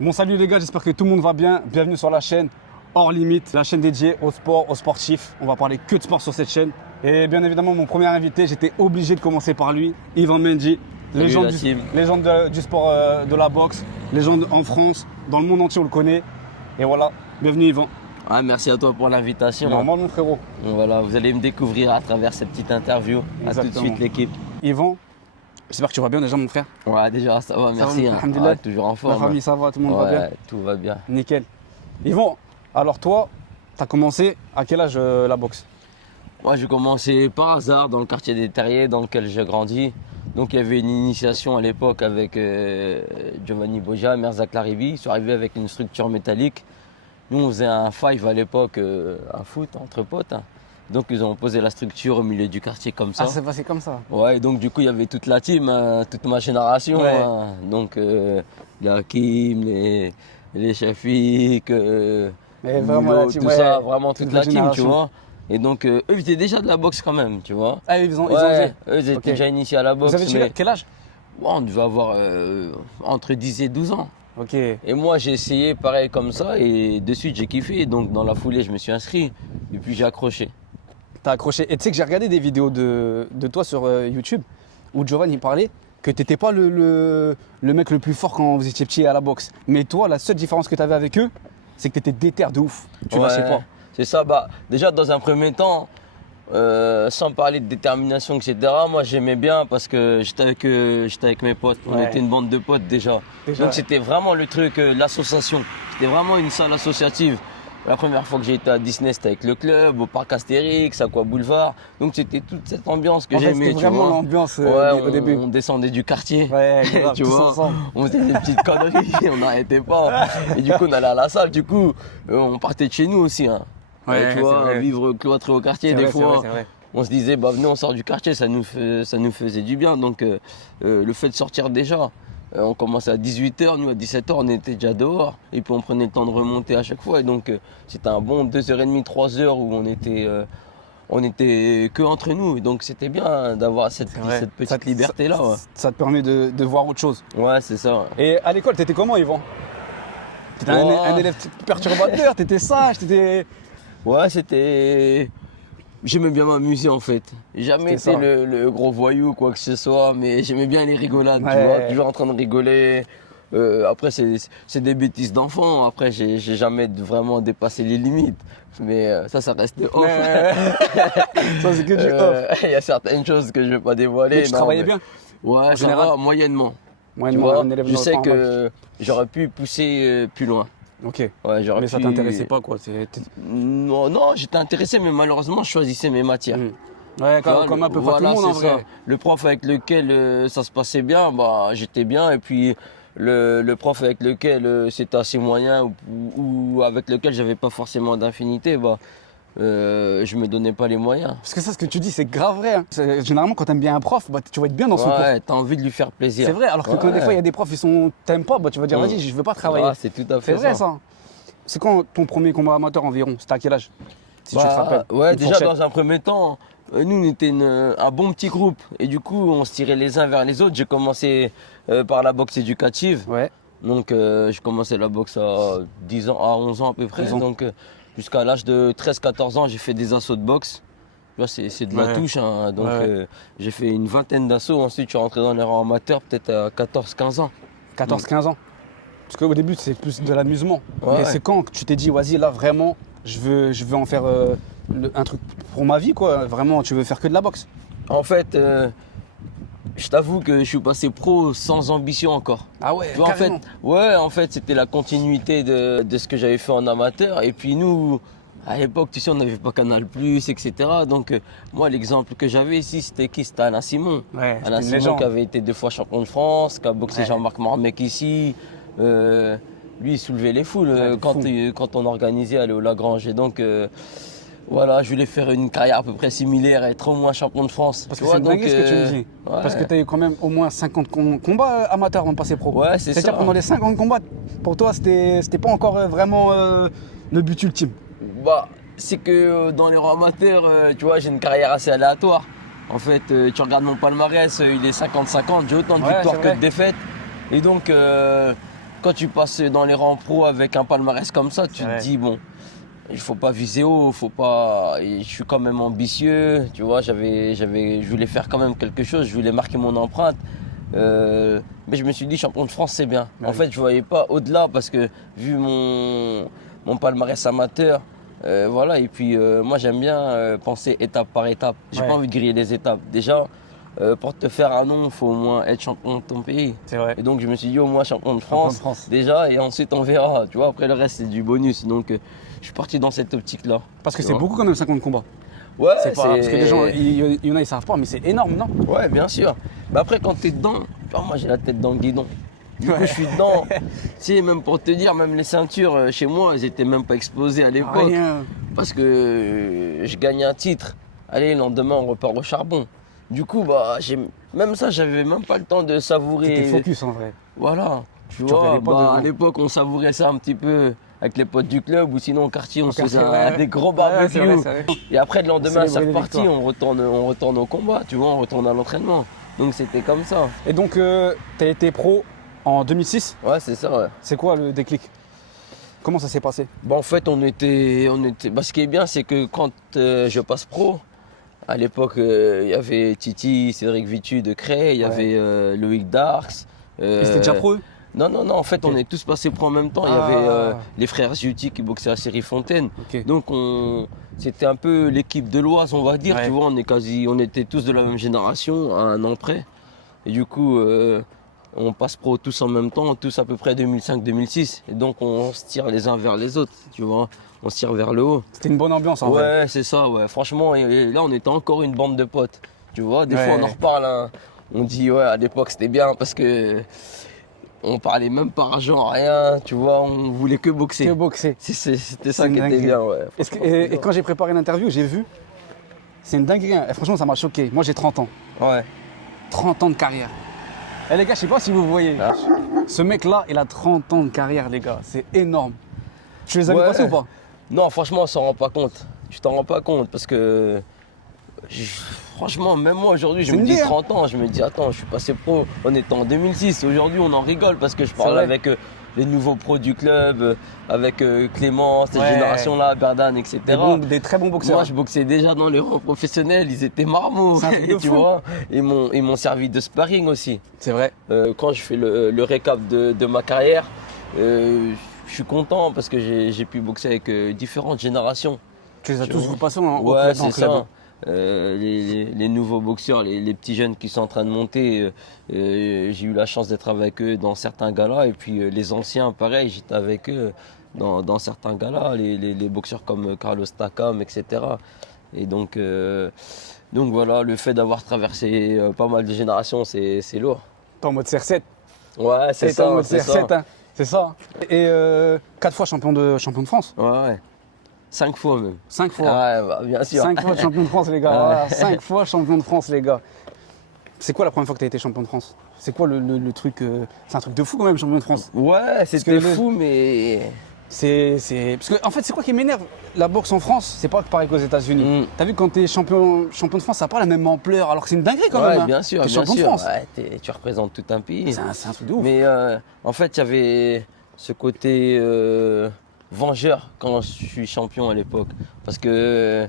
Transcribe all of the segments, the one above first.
Bon salut les gars, j'espère que tout le monde va bien. Bienvenue sur la chaîne Hors Limite, la chaîne dédiée au sport, aux sportifs. On va parler que de sport sur cette chaîne. Et bien évidemment, mon premier invité, j'étais obligé de commencer par lui, Yvan Mendy, légende du sport de la boxe, légende en France, dans le monde entier on le connaît. Et voilà, bienvenue Yvan. Ouais, merci à toi pour l'invitation. Normal mon frérot. Voilà, vous allez me découvrir à travers cette petite interview. Exactement. À tout de suite l'équipe. Yvan, j'espère que tu vas bien déjà mon frère. Ouais, déjà ça va, merci. Ça va, alhamdoulilah. Ouais, toujours en forme. La famille ça va, tout le monde va bien. Tout va bien. Nickel. Yvan, alors toi, tu as commencé à quel âge la boxe? Moi, j'ai commencé par hasard dans le quartier des Terriers dans lequel j'ai grandi. Donc, il y avait une initiation à l'époque avec Giovanni Boja, Merzak Laribi. Ils sont arrivés avec une structure métallique. Nous, on faisait un five à l'époque, un foot entre potes. Donc, ils ont posé la structure au milieu du quartier comme ça. Ah, c'est passé comme ça. Ouais, et donc du coup, il y avait toute la team, toute ma génération. Ouais. Donc, les Hakim, les Shafiq, Mais vraiment Milo, la team, tout ouais, ça, vraiment toute la team, tu génération. vois. Et donc, eux, ils étaient déjà de la boxe quand même, tu vois. Ah, ils ont Ouais, eux, ils étaient Ok. déjà initiés à la boxe. Vous avez mais quel âge? ouais, on devait avoir entre 10 et 12 ans. Ok. Et moi, j'ai essayé pareil comme ça, et de suite, j'ai kiffé. Donc, dans la foulée, je me suis inscrit, et puis j'ai accroché. T'as accroché. Et tu sais que j'ai regardé des vidéos de toi sur YouTube où Giovanni parlait que t'étais pas le mec le plus fort quand vous étiez petit à la boxe. Mais toi, la seule différence que t'avais avec eux, c'est que t'étais déter de ouf. Tu lâchais pas. C'est ça, déjà dans un premier temps, sans parler de détermination, etc., moi j'aimais bien parce que j'étais avec mes potes, on Ouais. était une bande de potes déjà. Donc c'était vraiment le truc, l'association, c'était vraiment une salle associative. La première fois que j'ai été à Disney, c'était avec le club, au parc Astérix, Aqua Boulevard. Donc c'était toute cette ambiance que En fait, j'aimais, c'était tu vraiment vois. l'ambiance Ouais, au début. on descendait du quartier. Ouais, grave, tu tous vois, ensemble. on faisait des petites conneries, on n'arrêtait pas. Et du coup, on allait à la salle, du coup, on partait de chez nous aussi. Hein. Ouais, Tu c'est vois, vrai. vivre cloîtré au quartier, C'est des vrai, c'est fois, vrai, c'est vrai. on se disait, venez, on sort du quartier, ça nous faisait du bien. Donc, le fait de sortir déjà, on commençait à 18h, nous à 17h, on était déjà dehors. Et puis, on prenait le temps de remonter à chaque fois. Et donc, c'était un bon 2h30, 3h où on était que entre nous. Et donc, c'était bien d'avoir cette vrai. petite liberté-là. Ouais. Ça te permet de voir autre chose. Ouais, c'est ça. Et à l'école, t'étais comment, Yvan? T'étais Ouais. un élève perturbateur, t'étais sage, t'étais. Ouais, c'était. J'aimais bien m'amuser en fait. Jamais C'était été ça. le gros voyou, quoi que ce soit, mais j'aimais bien les rigolades, tu Ouais. vois, toujours en train de rigoler. Après, c'est des bêtises d'enfant. Après, j'ai jamais vraiment dépassé les limites. Mais ça reste off. Ça, c'est que du off. Il y a certaines choses que je vais pas dévoiler. Mais tu non, travaillais mais- bien? Ouais, ça général va, moyennement. Moi, Tu vois, un élève je sais normal. que j'aurais pu pousser plus loin. Ok. Ouais, j'aurais Mais ça pu- t'intéressait pas, quoi. Non, non, j'étais intéressé, mais malheureusement, je choisissais mes matières. Ouais, Tu vois, comme un peu pas tout voilà, le monde en c'est vrai. ça. Le prof avec lequel ça se passait bien, j'étais bien. Et puis le prof avec lequel c'était assez moyen ou avec lequel j'avais pas forcément d'infinité, je me donnais pas les moyens. Parce que ça, ce que tu dis, c'est grave vrai. Hein. Généralement, quand t'aimes bien un prof, tu vas être bien dans son cours. Ouais, t'as envie de lui faire plaisir. C'est vrai, alors que quand des fois, il y a des profs, t'aimes pas, tu vas dire, vas-y, je veux pas travailler. Ah, c'est tout à fait C'est vrai, ça. C'est quand ton premier combat amateur environ? C'était à quel âge? Si tu te rappelles. Ouais, Une déjà fourchette. dans un premier temps, nous on était un bon petit groupe et du coup on se tirait les uns vers les autres. J'ai commencé par la boxe éducative. Ouais. Donc j'ai commencé la boxe à 10 ans, à 11 ans à peu près. 11 ans. Donc jusqu'à l'âge de 13-14 ans, j'ai fait des assauts de boxe. Tu vois, c'est de la Ouais. touche. Hein. Donc Ouais. j'ai fait une vingtaine d'assauts. Ensuite, je suis rentré dans les rangs amateurs peut-être à 14-15 ans. 14-15 ans. Parce qu'au début, c'est plus de l'amusement. Ouais. Mais c'est quand que tu t'es dit, vas-y, là, vraiment, je veux en faire un truc pour ma vie, quoi. Vraiment, tu veux faire que de la boxe. En fait, je t'avoue que je suis passé pro sans ambition encore. Ah ouais, Tu vois, en fait, c'était la continuité de ce que j'avais fait en amateur. Et puis nous, à l'époque, tu sais, on n'avait pas Canal+, etc. Donc moi, l'exemple que j'avais ici, c'était qui? C'était Alain Simon. Ouais, Alain une Simon légende. qui avait été 2 fois champion de France, qui a boxé Ouais. Jean-Marc Mormec ici. Lui, il soulevait les foules Ouais, quand on organisait aller au Lagrange. Et donc, voilà, je voulais faire une carrière à peu près similaire, être au moins champion de France. Parce Tu que vois, c'est dingue ce que tu me dis. ouais. Parce que tu as eu quand même au moins 50 combats amateurs avant de passer pro. Ouais, c'est ça. C'est-à-dire pendant les 50 combats, pour toi, c'était pas encore vraiment le but ultime. C'est que dans les rangs amateurs, tu vois, j'ai une carrière assez aléatoire. En fait, tu regardes mon palmarès, il est 50-50, j'ai autant de Ouais, victoires c'est que vrai. de défaites. Et donc, quand tu passes dans les rangs pro avec un palmarès comme ça, tu Ouais. te dis, bon, il faut pas viser haut, faut pas. Et je suis quand même ambitieux, tu vois. Je voulais faire quand même quelque chose, je voulais marquer mon empreinte. Mais je me suis dit, champion de France, c'est bien. Bah En oui. fait, je voyais pas au-delà parce que vu mon palmarès amateur, voilà. Et puis, moi, j'aime bien penser étape par étape. J'ai Ouais. pas envie de griller les étapes. Déjà, pour te faire un nom, il faut au moins être champion de ton pays. C'est vrai. Et donc, je me suis dit, au moins champion de Champion de France, France. déjà, et ensuite, on verra. Tu vois, après, le reste, c'est du bonus. Donc, je suis parti dans cette optique-là. Parce que Tu c'est vois. beaucoup quand même 50 combats. Ouais, C'est pas, parce que les gens, il y en a, ils savent pas, mais c'est énorme, non? Ouais, bien sûr. Mais après, quand t'es dedans, tu vois, moi j'ai la tête dans le guidon. Du coup, je suis dedans. Tu sais, même pour te dire, même les ceintures chez moi, elles étaient même pas explosées à l'époque. Rien. Parce que je gagne un titre. Allez, le lendemain, on repart au charbon. Du coup, bah, même ça, j'avais même pas le temps de savourer. T'étais focus en vrai. Voilà. Tu Tu vois, regardais pas bah, devant. à l'époque, on savourait ça un petit peu avec les potes du club ou sinon au quartier, on se faisait quartier, ouais. des gros Ouais, barbecues. c'est vrai, c'est vrai. Et après, le lendemain, c'est Célébrer les reparti, victoires. on retourne au combat, tu vois, on retourne à l'entraînement. Donc c'était comme ça. Et donc, t'as été pro en 2006. Ouais, c'est ça, ouais. C'est quoi le déclic? Comment ça s'est passé? Bah, en fait, bah, ce qui est bien, c'est que quand je passe pro, à l'époque, il y avait Titi, Cédric Vitu de Cray, il y Ouais. avait Loïc Darks. Ils étaient déjà pro eux? Non, non, non, en fait, Ok. on est tous passés pro en même temps. Il y Ah. avait les frères Ziuti qui boxaient à Série Fontaine. Ok. Donc, c'était un peu l'équipe de l'Oise, on va dire. Ouais. Tu vois, on était tous de la même génération, à un an près. Et du coup, on passe pro tous en même temps, tous à peu près 2005-2006. Et donc, on se tire les uns vers les autres, tu vois. On se tire vers le haut. C'était une bonne ambiance en vrai. Ouais, c'est ça, ouais. Franchement, et là, on était encore une bande de potes. Tu vois, des Ouais. fois, on en reparle. Hein. On dit, ouais, à l'époque, c'était bien parce que on parlait même pas argent, rien. Tu vois, on voulait que boxer. Que boxer. C'était ça C'est qui une était dinguerie. bien, ouais. Est-ce que- Franchement, et, c'était et quand j'ai préparé l'interview, j'ai vu. C'est une dinguerie. Hein. Et franchement, ça m'a choqué. Moi, j'ai 30 ans. bien. Ouais. 30 ans de carrière. Et les gars, je sais pas si vous voyez. Ah. Ce mec-là, il a 30 ans de carrière, les gars. C'est énorme. Tu les as vu Ouais. passer ou pas? Non, franchement, on s'en rend pas compte. Tu t'en rends pas compte parce que. Franchement, même moi aujourd'hui, je C'est me une dis vie, hein. 30 ans, je me dis attends, je suis passé pro, on était en 2006. Aujourd'hui, on en rigole parce que je parle vrai. avec les nouveaux pros du club, avec Clément, cette Ouais. génération-là, Berdan, etc. Des très bons boxeurs. Moi, je boxais déjà dans les rangs professionnels, ils étaient marmots, C'est un truc de tu fou. vois. Ils m'ont servi de sparring aussi. C'est vrai. Quand je fais le récap de ma carrière, je suis content parce que j'ai pu boxer avec différentes générations. Tu les as Tu tous vois. vu passer en Ouais, dans le c'est club. ça. Les nouveaux boxeurs, les petits jeunes qui sont en train de monter, j'ai eu la chance d'être avec eux dans certains galas. Et puis les anciens, pareil, j'étais avec eux dans certains galas, les boxeurs comme Carlos Takam, etc. Et donc voilà, le fait d'avoir traversé pas mal de générations, c'est lourd. T'es en mode CR7. Ouais, c'est T'es en ça, mode c'est CR7. ça. Hein. C'est ça. Et 4 fois champion de France. Ouais, ouais. 5 fois même. 5 fois. Ouais, bah, bien sûr. 5 fois champion de France, les gars. Voilà, 5 fois champion de France, les gars. C'est quoi la première fois que tu as été champion de France? C'est quoi le truc c'est un truc de fou quand même, champion de France. Ouais, c'était le- fou, mais. Parce que en fait, c'est quoi qui m'énerve? La boxe en France, c'est pas pareil qu'aux États-Unis. Mm. T'as vu quand t'es champion de France, ça n'a pas la même ampleur, alors que c'est une dinguerie quand Ouais, même. Hein. bien sûr, T'es bien champion de sûr. France. Ouais, tu représentes tout un pays. C'est un truc de ouf. Mais en fait, il y avait ce côté vengeur quand je suis champion à l'époque. Parce que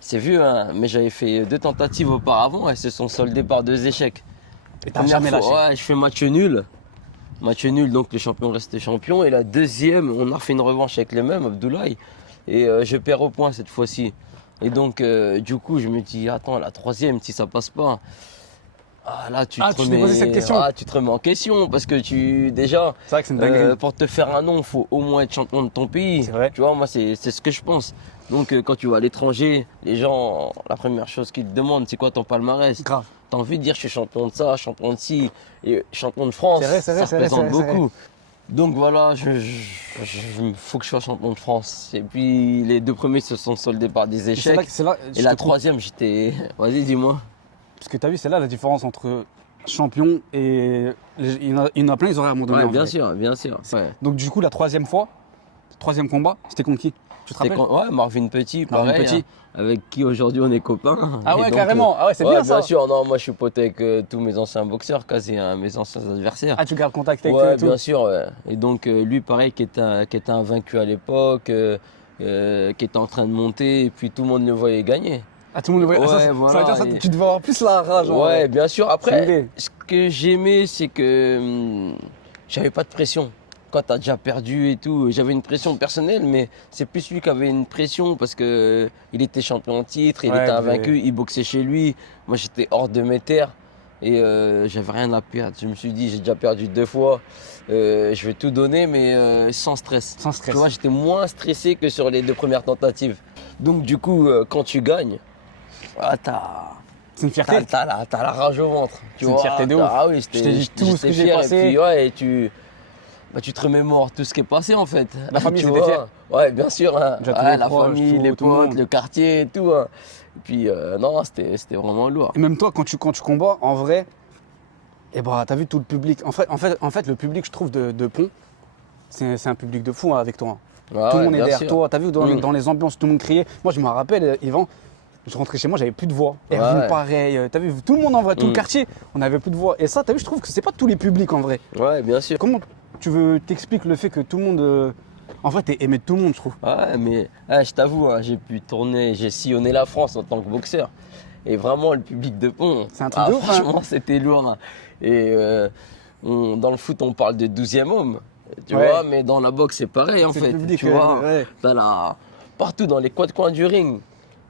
c'est vieux, hein, mais j'avais fait 2 tentatives auparavant, elles se sont soldées par 2 échecs. Et t'as Première jamais fois, lâché. ouais, je fais match nul. Match nul, donc le champion reste champion. Et la deuxième, on a fait une revanche avec les mêmes, Abdoulaye. Et je perds au point cette fois-ci. Et donc, du coup, je me dis, attends, la troisième, si ça passe pas. Ah là, tu t'es posé cette question. tu te remets en question parce que déjà, C'est vrai que c'est une dinguerie. pour te faire un nom, il faut au moins être champion de ton pays. C'est vrai. Tu vois, moi, c'est ce que je pense. Donc, quand tu vas à l'étranger, les gens, la première chose qu'ils te demandent, c'est quoi ton palmarès? Grave. T'as envie de dire, je suis champion de ça, champion de ci, et champion de France. C'est vrai, ça c'est vrai, représente c'est vrai. beaucoup. Donc voilà, faut que je sois champion de France. Et puis, les 2 premiers se sont soldés par des échecs. C'est là, Et la troisième, j'étais. Vas-y, dis-moi. Parce que t'as vu, c'est là la différence entre champion et. Il y en a plein, ils auraient abandonné. Ouais, en bien vrai. sûr, bien sûr. Ouais. Donc du coup, la troisième fois, troisième combat, c'était contre qui? Tu te rappelles? Ouais, Marvin Petit, Marvin pareil, Petit. avec qui aujourd'hui on est copains. Ah Et ouais, donc, carrément. Ah ouais, c'est bien ça. Bien sûr, non, moi je suis pote avec tous mes anciens boxeurs, quasi mes anciens adversaires. Ah, tu gardes contact avec eux Ouais, et tout. bien sûr. Ouais. Et donc lui, pareil, qui était invaincu à l'époque, qui était en train de monter, et puis tout le monde le voyait gagner. Ah, tout le monde le voyait. Ah, Ouais, ça voilà, veut dire ça, et- tu devais avoir plus la rage. en Ouais, vrai. bien sûr. C'est Après, l'idée. ce que j'aimais, c'est que j'avais pas de pression. Quand t'as déjà perdu et tout, j'avais une pression personnelle, mais c'est plus lui qui avait une pression parce que il était champion en titre, il Ouais, était il invaincu, il boxait chez lui. Moi, j'étais hors de mes terres et j'avais rien à perdre. Je me suis dit, j'ai déjà perdu 2 fois, je vais tout donner, mais sans stress. Sans stress. Tu vois, j'étais moins stressé que sur les 2 premières tentatives. Donc, du coup, quand tu gagnes, ah, C'est une fierté. t'as la rage au ventre. Tu C'est une vois, fierté de ouf. Ah oui, Je t'ai dit tout ce j'étais que j'ai fier, passé. Et puis, ouais, tu te remémores tout ce qui est passé en fait. La famille, Tu c'était vois. fier. Ouais, bien sûr. Hein. Déjà, tous Ouais, les la proches, famille, tout- les tout le potes, monde. le quartier et tout. Hein. Et puis, non, c'était vraiment lourd. Et même toi, quand tu combats, en vrai, et bah, t'as vu tout le public. En fait, le public, je trouve, de Pont, c'est un public de fou hein, avec toi. Ah Tout le ouais, monde est bien derrière sûr. toi. T'as vu dans les ambiances, tout le monde criait. Moi, je me rappelle, Yvan, je rentrais chez moi, j'avais plus de voix. Erwin, Ouais. pareil. T'as vu, tout le monde en vrai, tout le Mm. quartier, on avait plus de voix. Et ça, t'as vu, je trouve que c'est pas tous les publics en vrai. Ouais, bien sûr. Comment tu veux t'expliques le fait que tout le monde. En vrai, t'es aimé de tout le monde, je trouve. Ouais, mais je t'avoue, hein, j'ai pu tourner, j'ai sillonné la France en tant que boxeur. Et vraiment, le public de Pont, C'est un truc de ouf, hein. franchement, c'était lourd. Hein. Et dans le foot, on parle de 12e homme. Tu Ouais. vois, mais dans la boxe, c'est pareil en C'est fait. le public. Tu vois, Ouais. t'as partout dans les coins du ring.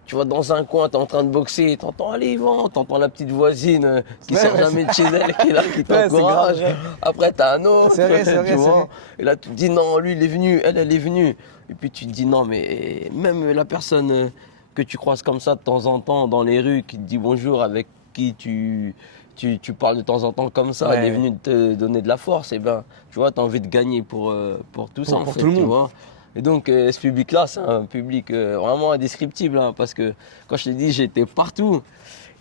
Tu vois, dans un coin, t'es en train de boxer, t'entends allez Yvan, t'entends la petite voisine qui Ouais, sort ouais, jamais de chez elle, qui est là, qui Ouais, c'est t'encourage. grave. Après, t'as un autre, C'est vrai, c'est vrai, tu c'est vois. vrai. Et là, tu te dis non, lui, il est venu, elle est venue. Et puis tu te dis non, mais même la personne que tu croises comme ça de temps en temps dans les rues, qui te dit bonjour, avec qui tu parles de temps en temps comme ça, Ouais. elle est venue te donner de la force, et ben, tu vois, tu as envie de gagner pour tout ça, en pour fait, tout le tu monde. vois. Et donc, ce public-là, c'est un public vraiment indescriptible, hein, parce que quand je t'ai dit, j'étais partout.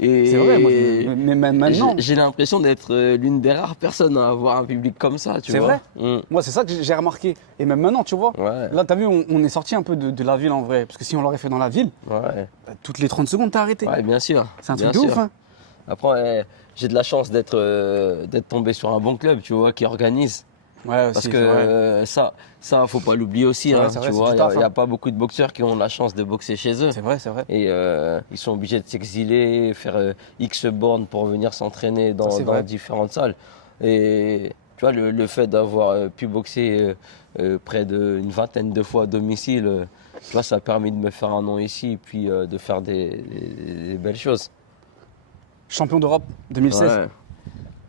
Et C'est vrai, moi, mais même maintenant. j'ai l'impression d'être l'une des rares personnes à avoir un public comme ça, tu C'est vois. vrai Moi, c'est ça que j'ai remarqué. Et même maintenant, tu vois. Ouais. Là, t'as vu, on est sorti un peu de la ville en vrai. Parce que si on l'aurait fait dans la ville, Ouais. bah, toutes les 30 secondes, t'as arrêté. Ouais, bien sûr. C'est un bien truc de sûr. ouf, hein. Après, j'ai de la chance d'être tombé sur un bon club, tu vois, qui organise. Ouais, Parce aussi, que c'est vrai. ça, faut pas l'oublier aussi, C'est vrai, hein, c'est tu vrai, c'est vois. du Il taf, n'y a hein. pas beaucoup de boxeurs qui ont la chance de boxer chez eux. C'est vrai, c'est vrai. Et ils sont obligés de s'exiler, faire X bornes pour venir s'entraîner Ça, c'est dans vrai. différentes salles. Et tu vois, le fait d'avoir pu boxer près d'une vingtaine de fois à domicile, tu vois, ça a permis de me faire un nom ici et puis de faire des belles choses. Champion d'Europe 2016. Ouais.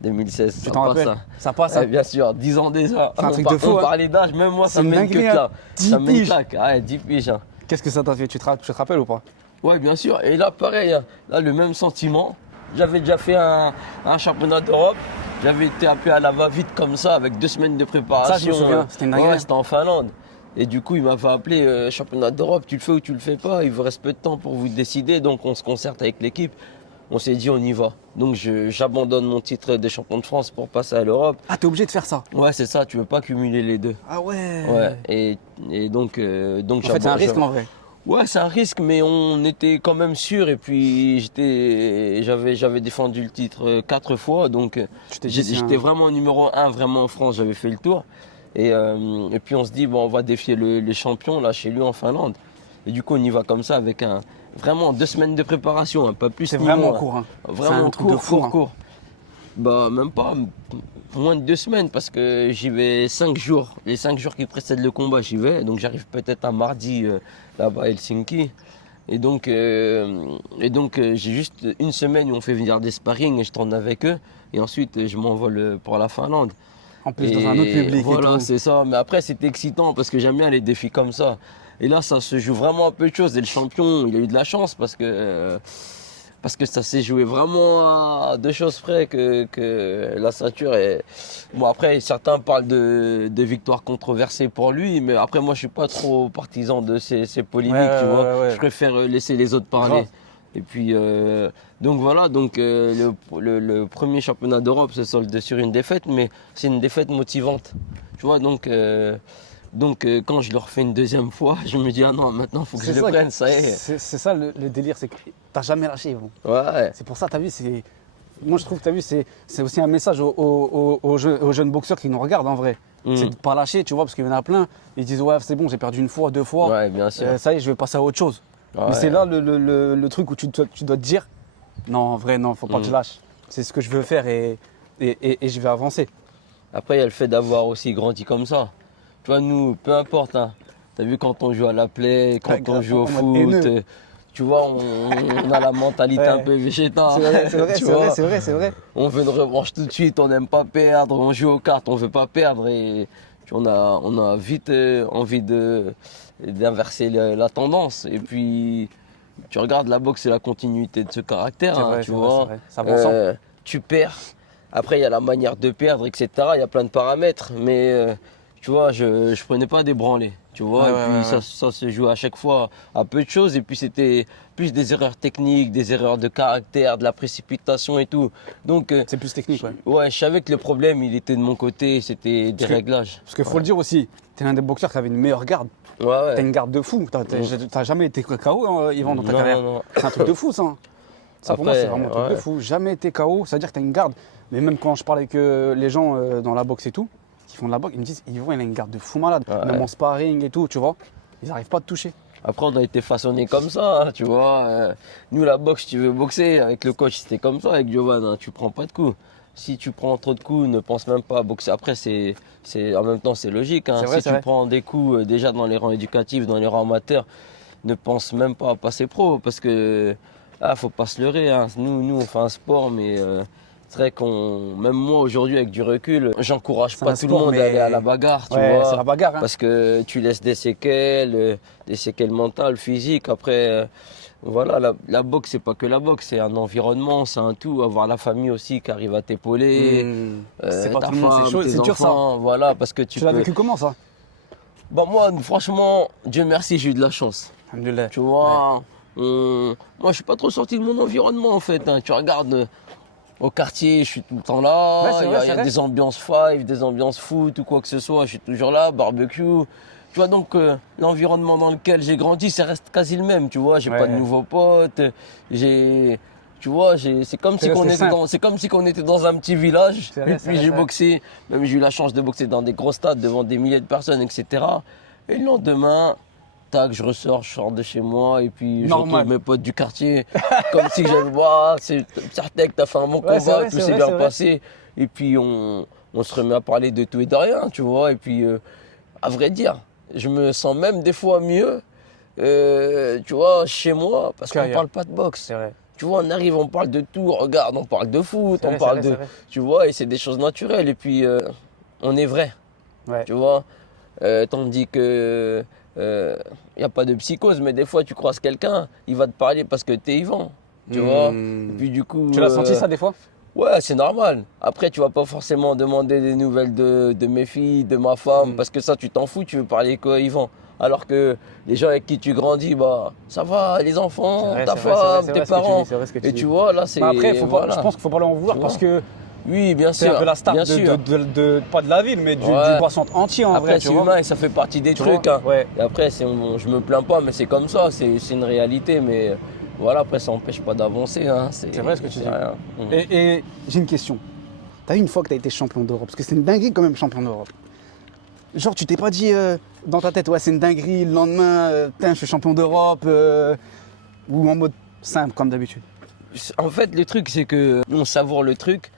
2016, Tu ça t'en passe, rappelles hein. Ça passe, Ouais, hein. bien sûr, 10 ans déjà. C'est un truc de fou, On hein. parlait d'âge, même moi, ça C'est me une mène que dinguerie, là. hein. 10 Ça me mène piges. claque. Ouais, 10 piges. Hein. Qu'est-ce que ça t'a fait tu te rappelles ou pas? Ouais, bien sûr. Et là, pareil, hein. Là, le même sentiment. J'avais déjà fait un championnat d'Europe. J'avais été appelé à la va-vite comme ça, avec 2 semaines de préparation. Ça, je me souviens, c'était une dinguerie. Ouais, c'était en Finlande. Et du coup, il m'avait appelé championnat d'Europe. Tu le fais ou tu le fais pas. Il vous reste peu de temps pour vous décider. Donc, on se concerte avec l'équipe. On s'est dit, on y va. Donc, j'abandonne mon titre de champion de France pour passer à l'Europe. Ah, t'es obligé de faire ça. Ouais, c'est ça. Tu veux pas cumuler les deux. Ah ouais. Ouais. Et donc, En fait, c'est un risque en vrai. Ouais, c'est un risque, mais on était quand même sûr. Et puis, j'avais défendu le titre 4 fois. Donc, Tu t'es dit, c'est j'étais un- vraiment numéro 1, vraiment en France. J'avais fait le tour. Et puis, on se dit, bon, on va défier le champion là, chez lui en Finlande. Et du coup, on y va comme ça avec vraiment 2 semaines de préparation, hein, pas plus C'est ni vraiment moins. court, hein. Vraiment C'est un truc de fou, hein. court. Bah, même pas, moins de 2 semaines parce que j'y vais 5 jours. Les 5 jours qui précèdent le combat, j'y vais. Donc, j'arrive peut-être un mardi là-bas à Helsinki. Et donc, j'ai juste une semaine où on fait venir des sparring et je tourne avec eux. Et ensuite, je m'envole pour la Finlande. En plus, dans un autre public et Voilà, tout. c'est ça. Mais après, c'était excitant parce que j'aime bien les défis comme ça. Et là, ça se joue vraiment un peu de choses. Et le champion, il a eu de la chance parce que ça s'est joué vraiment à 2 choses près que la ceinture est. Bon, après, certains parlent de victoires controversées pour lui, mais après, moi, je suis pas trop partisan de ces polémiques, Ouais, tu vois. ouais. Je préfère laisser les autres parler. Grave. Et puis, donc voilà, le premier championnat d'Europe se solde sur une défaite, mais c'est une défaite motivante. Tu vois, donc Donc quand je le refais une deuxième fois, je me dis ah non, maintenant il faut que je le prenne, ça y est. C'est ça le délire, c'est que t'as jamais lâché, Yvon. Ouais. C'est pour ça, t'as vu, moi je trouve, t'as vu, c'est aussi un message aux jeunes boxeurs qui nous regardent en vrai. C'est de pas lâcher, tu vois, parce qu'il y en a plein, ils disent ouais c'est bon, j'ai perdu une fois, deux fois, Ouais, bien sûr. ça y est, je vais passer à autre chose. Ouais. Mais c'est là le truc où tu dois te dire non, en vrai, non, faut pas que je lâche. C'est ce que je veux faire et je vais avancer. Après, il y a le fait d'avoir aussi grandi comme ça. Tu vois, nous, peu importe, hein. T'as vu quand on joue à la play, quand on joue au foot, tu vois, on a la mentalité un peu végétale. C'est vrai. On veut une revanche tout de suite, on n'aime pas perdre, on joue aux cartes, on veut pas perdre et on a vite envie d'inverser la tendance. Et puis, tu regardes la boxe, c'est la continuité de ce caractère, hein, tu vois. Ça bon sang. Tu perds. Après, il y a la manière de perdre, etc. Il y a plein de paramètres, mais tu vois, je prenais pas des branlées, tu vois. Et puis ça se joue à chaque fois à peu de choses. Et puis c'était plus des erreurs techniques, des erreurs de caractère, de la précipitation et tout. Donc c'est plus technique, ouais. Ouais, je savais que le problème, il était de mon côté, c'était des réglages. Parce qu'il faut le dire aussi, tu es l'un des boxeurs qui avait une meilleure garde. Ouais. T'as une garde de fou. T'as jamais été KO, Yvan, dans ta carrière. Non. C'est un truc de fou, ça. Ça, pour moi, c'est vraiment un truc de fou. Jamais été KO, c'est-à-dire que tu as une garde. Mais même quand je parle avec les gens dans la boxe et tout, qui font de la boxe, ils me disent Yvon, il a une garde de fou malade. Même en sparring et tout, tu vois, ils n'arrivent pas à te toucher. Après, on a été façonné comme ça, hein, tu vois. Nous, la boxe, tu veux boxer, avec le coach, c'était comme ça, avec Giovanni, hein, tu prends pas de coups. Si tu prends trop de coups, ne pense même pas à boxer. Après, en même temps, c'est logique. Hein. Si tu prends des coups déjà dans les rangs éducatifs, dans les rangs amateurs, ne pense même pas à passer pro. Parce que, faut pas se leurrer. Hein. Nous, on fait un sport, mais c'est vrai même moi, aujourd'hui, avec du recul, j'encourage pas tout le monde à aller à la bagarre, tu vois. C'est la bagarre, hein. Parce que tu laisses des séquelles mentales, physiques. Après, voilà, la boxe, c'est pas que la boxe, c'est un environnement, c'est un tout. Avoir la famille aussi qui arrive à t'épauler, c'est pas ta tout le monde, femme, c'est chaud, tes c'est dur ça. enfants, voilà, parce que Tu l'as vécu comment ça? Bah moi, franchement, Dieu merci, j'ai eu de la chance. Alhamdoulilah. Tu vois, moi je suis pas trop sorti de mon environnement en fait. Hein. Tu regardes au quartier, je suis tout le temps là. Il y a des ambiances five, des ambiances foot ou quoi que ce soit, je suis toujours là, barbecue. Tu vois, donc l'environnement dans lequel j'ai grandi, ça reste quasi le même, tu vois. J'ai pas de nouveaux potes, tu vois, c'est comme si on était dans un petit village. Et puis j'ai boxé, même j'ai eu la chance de boxer dans des gros stades devant des milliers de personnes, etc. Et le lendemain, tac, je sors de chez moi et puis je retrouve mes potes du quartier. Comme si j'avais, c'est certain que t'as fait un bon combat, tout s'est bien passé. Et puis on se remet à parler de tout et de rien, tu vois. Et puis, à vrai dire, je me sens même des fois mieux, tu vois, chez moi, parce qu'on parle pas de boxe. C'est vrai. Tu vois, on arrive, on parle de tout, regarde, on parle de foot, on parle de... Tu vois, et c'est des choses naturelles. Et puis, on est vrai, tu vois. Tandis que... Il n'y a pas de psychose, mais des fois, tu croises quelqu'un, il va te parler parce que tu es Yvan, tu vois. Et puis du coup... Tu l'as senti ça des fois? Ouais, c'est normal. Après, tu vas pas forcément demander des nouvelles de mes filles, de ma femme, parce que ça, tu t'en fous, tu veux parler qu'à Yvan. Alors que les gens avec qui tu grandis, bah, ça va, les enfants, ta femme, tes parents. Et tu vois, là, c'est... Après, je pense qu'il ne faut pas leur en vouloir parce que... Oui, bien sûr. C'est un peu la star pas de la ville, mais du poisson entier en vrai. Après, c'est humain et ça fait partie des trucs. Hein. Et après, je me plains pas, mais c'est comme ça, c'est une réalité. Mais voilà, après, ça n'empêche pas d'avancer. Hein. C'est vrai ce que tu dis. Et j'ai une question. Tu as eu une fois que tu as été champion d'Europe, parce que c'est une dinguerie quand même, champion d'Europe. Genre, tu t'es pas dit dans ta tête, ouais, c'est une dinguerie, le lendemain, je suis champion d'Europe, ou en mode simple, comme d'habitude? En fait, le truc, c'est que on savoure le truc,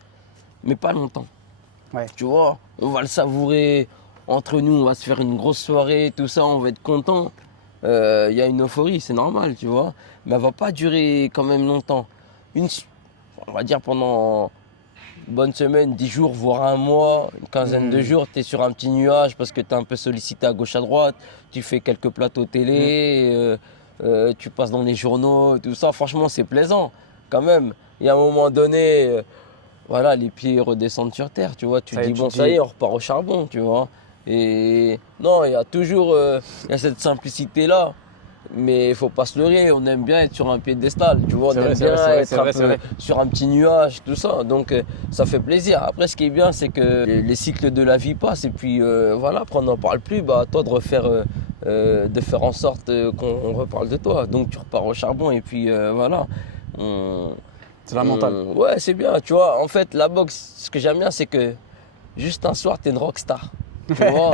mais pas longtemps. Tu vois, on va le savourer entre nous, on va se faire une grosse soirée, tout ça, on va être content. Il y a une euphorie, c'est normal, tu vois, mais elle va pas durer quand même longtemps. On va dire pendant une bonne semaine, 10 jours, voire un mois, une quinzaine de jours, tu es sur un petit nuage parce que tu es un peu sollicité à gauche à droite, tu fais quelques plateaux télé, tu passes dans les journaux, tout ça. Franchement, c'est plaisant quand même. Et à un moment donné, voilà, les pieds redescendent sur terre, tu vois. Tu dis, bon, ça y est, on repart au charbon, tu vois. Et non, il y a toujours cette simplicité-là. Mais il faut pas se leurrer, on aime bien être sur un piédestal, tu vois, on C'est vrai, aime c'est vrai, bien c'est vrai, être c'est vrai, un c'est peu vrai. sur un petit nuage, tout ça. Donc ça fait plaisir. Après, ce qui est bien, c'est que les cycles de la vie passent et puis voilà, après on n'en parle plus, bah à toi de faire en sorte qu'on reparle de toi. Donc tu repars au charbon et puis voilà. On- C'est la mentale. Ouais, c'est bien, tu vois. En fait, la boxe, ce que j'aime bien, c'est que juste un soir, t'es une rockstar. Tu vois,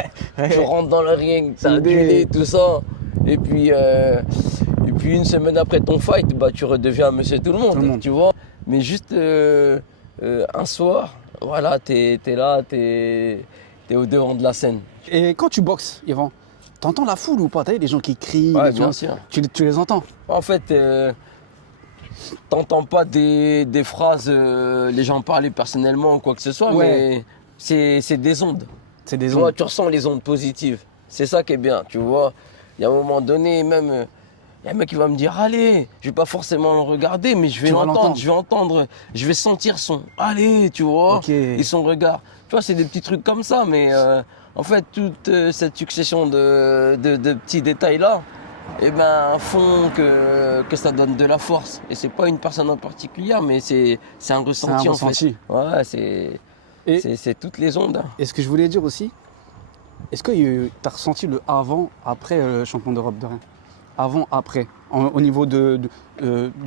tu rentres dans le ring, t'as Soudé. du lait, tout ça. Et puis une semaine après ton fight, bah, tu redeviens monsieur tout le monde, tu vois. Mais juste un soir, voilà, t'es là, t'es au devant de la scène. Et quand tu boxes, Yvan, t'entends la foule ou pas? T'as vu les gens qui crient, Ouais, les gens, bien sûr. tu les entends? En fait, t'entends pas des phrases, les gens parler personnellement ou quoi que ce soit, Ouais. mais c'est des ondes. C'est des Tu vois, ondes. tu ressens les ondes positives. C'est ça qui est bien, tu vois. Il y a un moment donné, même, il y a un mec qui va me dire, allez, je vais pas forcément le regarder, mais je vais Tu vas l'entendre, l'entendre. je vais sentir son, allez, tu vois, Ok. et son regard. Tu vois, c'est des petits trucs comme ça, mais en fait, toute cette succession de petits détails-là, eh ben, font que ça donne de la force. Et c'est pas une personne en particulier, mais c'est un ressenti, en fait. ressenti. Ouais, Et, c'est toutes les ondes, hein. et ce que je voulais dire aussi, est-ce que tu as ressenti le avant, après champion d'Europe de rien? Avant, après, au niveau de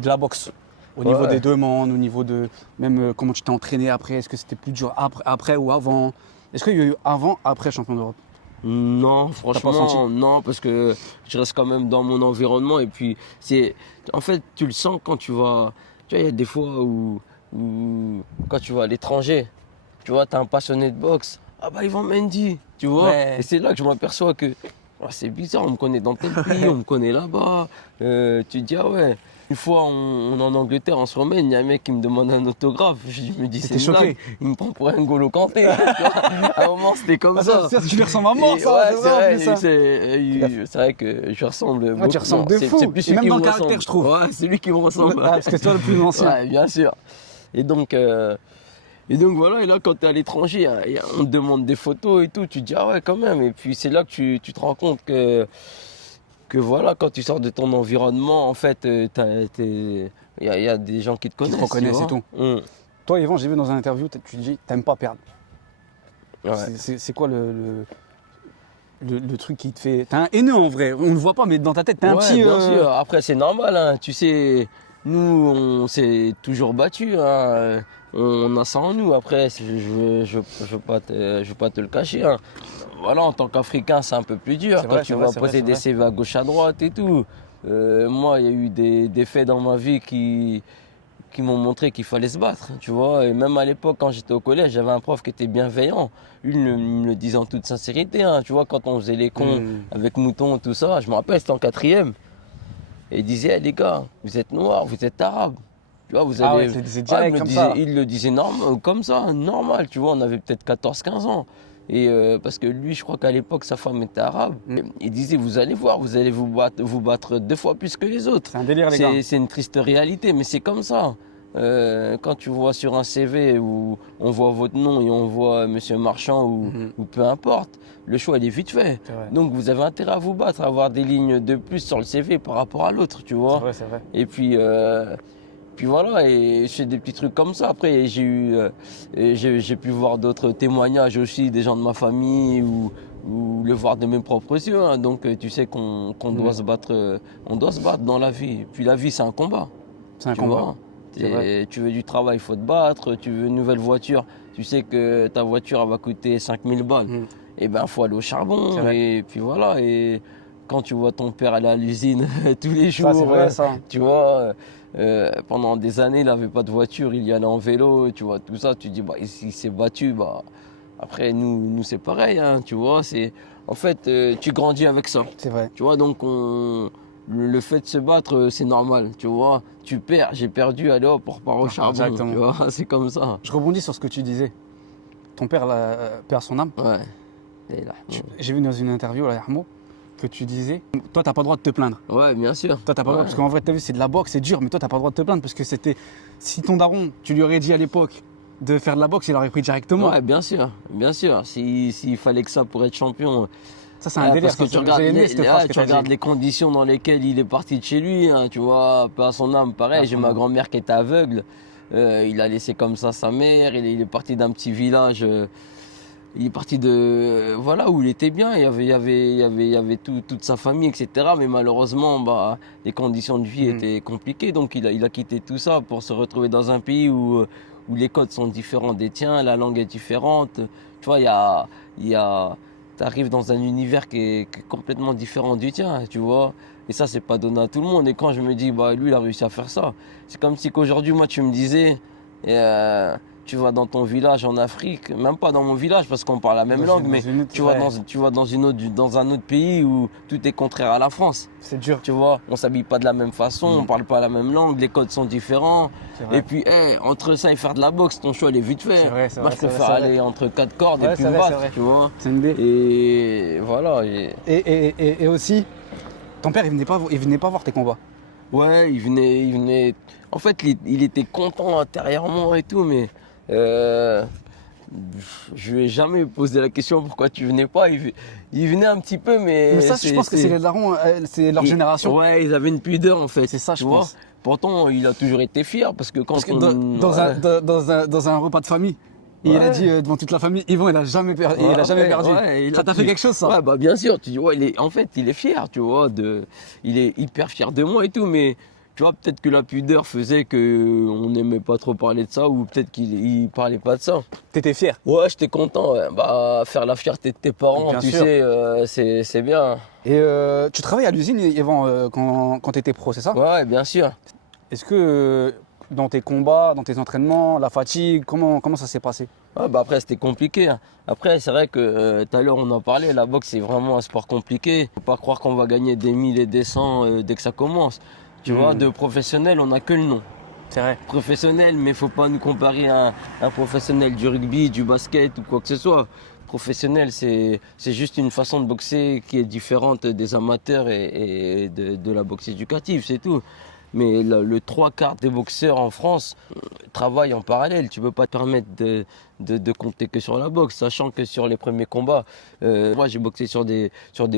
la boxe, au niveau Ouais. des demandes, au niveau de même comment tu t'es entraîné après, est-ce que c'était plus dur après ou avant? Est-ce qu'il y a eu avant, après champion d'Europe? Non, pas franchement, senti? non, parce que je reste quand même dans mon environnement et puis en fait, tu le sens quand tu vas, tu vois, il y a des fois où quand tu vas à l'étranger, tu vois, t'es un passionné de boxe, ah bah Yvan Mendy, tu vois, Ouais. et c'est là que je m'aperçois que ah, c'est bizarre, on me connaît dans tel pays, on me connaît là-bas, tu te dis ah ouais. Une fois, on est en Angleterre, on se promène, il y a un mec qui me demande un autographe. Je me dis, c'est T'étais une blague. choqué? Il me prend pour un N'Golo Kanté. Tu vois. À un moment, c'était comme ça. Tu lui ressembles à mort, Et ça, ouais, c'est vrai, en plus, ça. c'est vrai que je ressemble beaucoup. tu ressembles de C'est- fou. C'est plus Et celui même qui dans me le caractère, ressemble. je trouve. Ouais, c'est lui qui me ressemble. Ah, parce que toi, le plus ancien. Ouais, bien sûr. Et donc voilà, et là quand tu es à l'étranger, on te demande des photos et tout, tu te dis ah ouais quand même. Et puis c'est là que tu te rends compte que voilà, quand tu sors de ton environnement, en fait, il y a des gens qui te connaissent. te reconnaissent tu et vois. tout. Toi, Yvan, j'ai vu dans un interview, tu dis, t'aimes pas perdre. Ouais. C'est quoi le truc qui te fait. T'es un haineux en vrai, on le voit pas, mais dans ta tête, t'es un Ouais, petit. bien sûr. Après, c'est normal, hein. Tu sais, nous, on s'est toujours battus, hein. On a ça en nous. Après, je veux pas te le cacher, hein. Voilà, en tant qu'Africain, c'est un peu plus dur. C'est Quand vrai, tu c'est vas vrai, c'est poser vrai, des c'est CV à gauche à droite et tout. Moi, il y a eu des faits dans ma vie qui m'ont montré qu'il fallait se battre, tu vois. Et même à l'époque, quand j'étais au collège, j'avais un prof qui était bienveillant. Lui, il me le disait en toute sincérité, hein. Tu vois, quand on faisait les cons avec Mouton, tout ça, je me rappelle, c'était en quatrième. Et il disait, Eh, les gars, vous êtes noirs, vous êtes arabes. Tu vois, vous Ah allez... ouais, c'est Ah, direct comme ça. il le disait comme ça, normal, tu vois, on avait peut-être 14-15 ans. Et parce que lui, je crois qu'à l'époque, sa femme était arabe. Il disait, vous allez voir, vous allez vous battre 2 fois plus que les autres. C'est un délire, les gars. C'est une triste réalité, mais c'est comme ça. Quand tu vois sur un CV où on voit votre nom et on voit Monsieur Marchand ou peu importe, le choix il est vite fait. C'est vrai. Donc vous avez intérêt à vous battre, à avoir des lignes de plus sur le CV par rapport à l'autre, tu vois. C'est vrai, c'est vrai. Et puis voilà, et je fais des petits trucs comme ça. Après, j'ai pu voir d'autres témoignages aussi des gens de ma famille ou le voir de mes propres yeux, hein. Donc tu sais qu'on doit se battre, on doit se battre dans la vie. Puis la vie c'est un combat. C'est un Tu combat. vois. C'est vrai. Tu veux du travail, il faut te battre. Tu veux une nouvelle voiture, tu sais que ta voiture elle va coûter 5000 balles. Et ben, il faut aller au C'est charbon. vrai. Et puis voilà. Et quand tu vois ton père aller à l'usine tous les jours, Ça, c'est vrai, ça. tu vois, pendant des années, il n'avait pas de voiture, il y allait en vélo, tu vois, tout ça. Tu dis, bah, il s'est battu. Bah, après, nous c'est pareil, hein, tu vois. En fait, tu grandis avec ça. C'est vrai. Tu vois, donc le fait de se battre, c'est normal, tu vois. Tu perds, j'ai perdu, allez hop, on repart au charbon, directement. tu vois, c'est comme ça. Je rebondis sur ce que tu disais. Ton père perd son âme. Ouais. Et là, J'ai vu dans une interview, là, Yarmo, que tu disais, toi, t'as pas le droit de te plaindre. ouais, bien sûr. Toi, t'as pas le droit, Ouais. parce qu'en vrai, t'as vu, c'est de la boxe, c'est dur, mais toi, t'as pas le droit de te plaindre, parce que c'était. Si ton daron, tu lui aurais dit à l'époque de faire de la boxe, il aurait pris directement. Ouais, bien sûr, bien sûr. S'il fallait que ça pour être champion, Ça, c'est un délire. Parce que tu regardes, cette phrase que tu t'as regardes dit. les conditions dans lesquelles il est parti de chez lui, hein, tu vois, peu à son âme, pareil. J'ai ma grand-mère qui était aveugle. Il a laissé comme ça sa mère. Il est parti d'un petit village. Il est parti de voilà où il était bien. Il y avait toute sa famille, etc. Mais malheureusement, bah, les conditions de vie étaient compliquées. Donc il a quitté tout ça pour se retrouver dans un pays où les codes sont différents des tiens, la langue est différente. Tu vois, t'arrives dans un univers qui est complètement différent du tien, tu vois. Et ça, c'est pas donné à tout le monde. Et quand je me dis, bah, lui, il a réussi à faire ça. C'est comme si qu'aujourd'hui, moi, tu me disais, tu vas dans ton village en Afrique, même pas dans mon village parce qu'on parle la même langue, mais tu vas dans un autre pays où tout est contraire à la France. C'est dur. Tu vois, on s'habille pas de la même façon, on parle pas la même langue, les codes sont différents. Et puis, entre ça et faire de la boxe, ton choix, il est vite fait. C'est vrai, moi, je préfère aller entre 4 cordes et puis me battre, tu vois. C'est une idée. Et voilà. Et aussi, ton père, il venait pas voir tes combats. Ouais, il venait. En fait, il était content intérieurement et tout, mais je lui ai jamais posé la question pourquoi tu venais pas. Il venait un petit peu, mais ça, je pense que c'est les darons, c'est leur génération. Ouais, ils avaient une pudeur en fait. C'est ça, je vois. pense. Pourtant, il a toujours été fier parce que dans un repas de famille, et il a dit devant toute la famille, Yvan, il a jamais perdu. Ouais, ça t'a fait quelque chose, ça? Ouais, bah bien sûr. Tu dis, ouais, en fait, il est fier, tu vois. Il est hyper fier de moi et tout, mais tu vois, peut-être que la pudeur faisait qu'on n'aimait pas trop parler de ça, ou peut-être qu'il parlait pas de ça. T'étais fier? Ouais, j'étais content. Ouais. Bah, faire la fierté de tes parents, bien tu sûr. sais, c'est bien. Et tu travailles à l'usine, Yvan, quand t'étais pro, c'est ça? Ouais, bien sûr. Est-ce que dans tes combats, dans tes entraînements, la fatigue, comment ça s'est passé? Ouais, bah après, c'était compliqué. Hein. Après, c'est vrai que tout à l'heure, on en parlait, la boxe, c'est vraiment un sport compliqué. Faut pas croire qu'on va gagner des 1000 et des 100 dès que ça commence. Tu vois, de professionnel, on n'a que le nom. C'est vrai. Professionnel, mais faut pas nous comparer à un professionnel du rugby, du basket ou quoi que ce soit. Professionnel, c'est juste une façon de boxer qui est différente des amateurs et de la boxe éducative, c'est tout. Mais le 3/4 des boxeurs en France travaillent en parallèle. Tu ne peux pas te permettre de compter que sur la boxe, sachant que sur les premiers combats, moi j'ai boxé sur des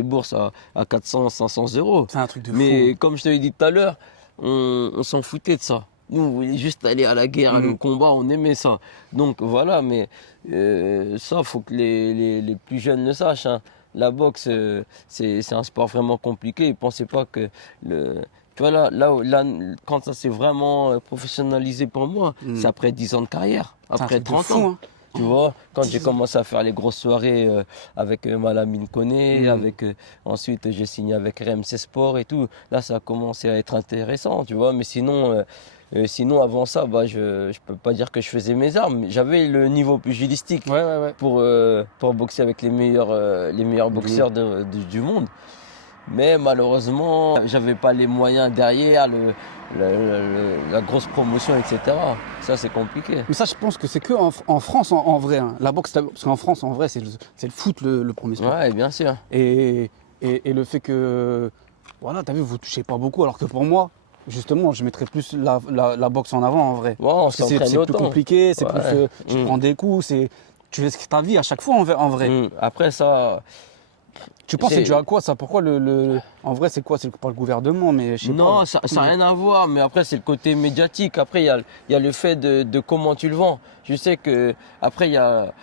bourses à 400, 500 euros. C'est un truc de fou. Mais comme je te l'ai dit tout à l'heure, on s'en foutait de ça. Nous, on voulait juste aller à la guerre, aller au combat, on aimait ça. Donc voilà, mais ça, faut que les plus jeunes le sachent. Hein. La boxe, c'est un sport vraiment compliqué. Ils ne pensaient pas que tu vois, là, quand ça s'est vraiment professionnalisé pour moi, c'est après 10 ans de carrière, après 30 ans. Hein. Tu vois, quand j'ai commencé à faire les grosses soirées avec Malamine Koné, ensuite j'ai signé avec RMC Sport et tout, là ça a commencé à être intéressant, tu vois, mais sinon avant ça, bah, je peux pas dire que je faisais mes armes. J'avais le niveau pugilistique pour boxer avec les meilleurs boxeurs du monde. Mais malheureusement, j'avais pas les moyens derrière, la grosse promotion, etc. Ça, c'est compliqué. Mais ça, je pense que c'est que en France, en vrai. Hein. La boxe, parce qu'en France, en vrai, c'est le foot le premier sport. Ouais, bien sûr. Et le fait que, voilà, t'as vu, vous touchez pas beaucoup, alors que pour moi, justement, je mettrais plus la boxe en avant, en vrai. Ouais, on s'entraîne c'est plus compliqué, c'est plus, tu prends des coups, tu risques ta vie à chaque fois, en vrai. Après ça... Tu penses que c'est dû à quoi ça? Pourquoi En vrai, c'est quoi? C'est pas le gouvernement, mais je sais pas. Non, ça n'a rien à voir, mais après, c'est le côté médiatique. Après, il y a le fait de comment tu le vends. Je sais que après, il y a,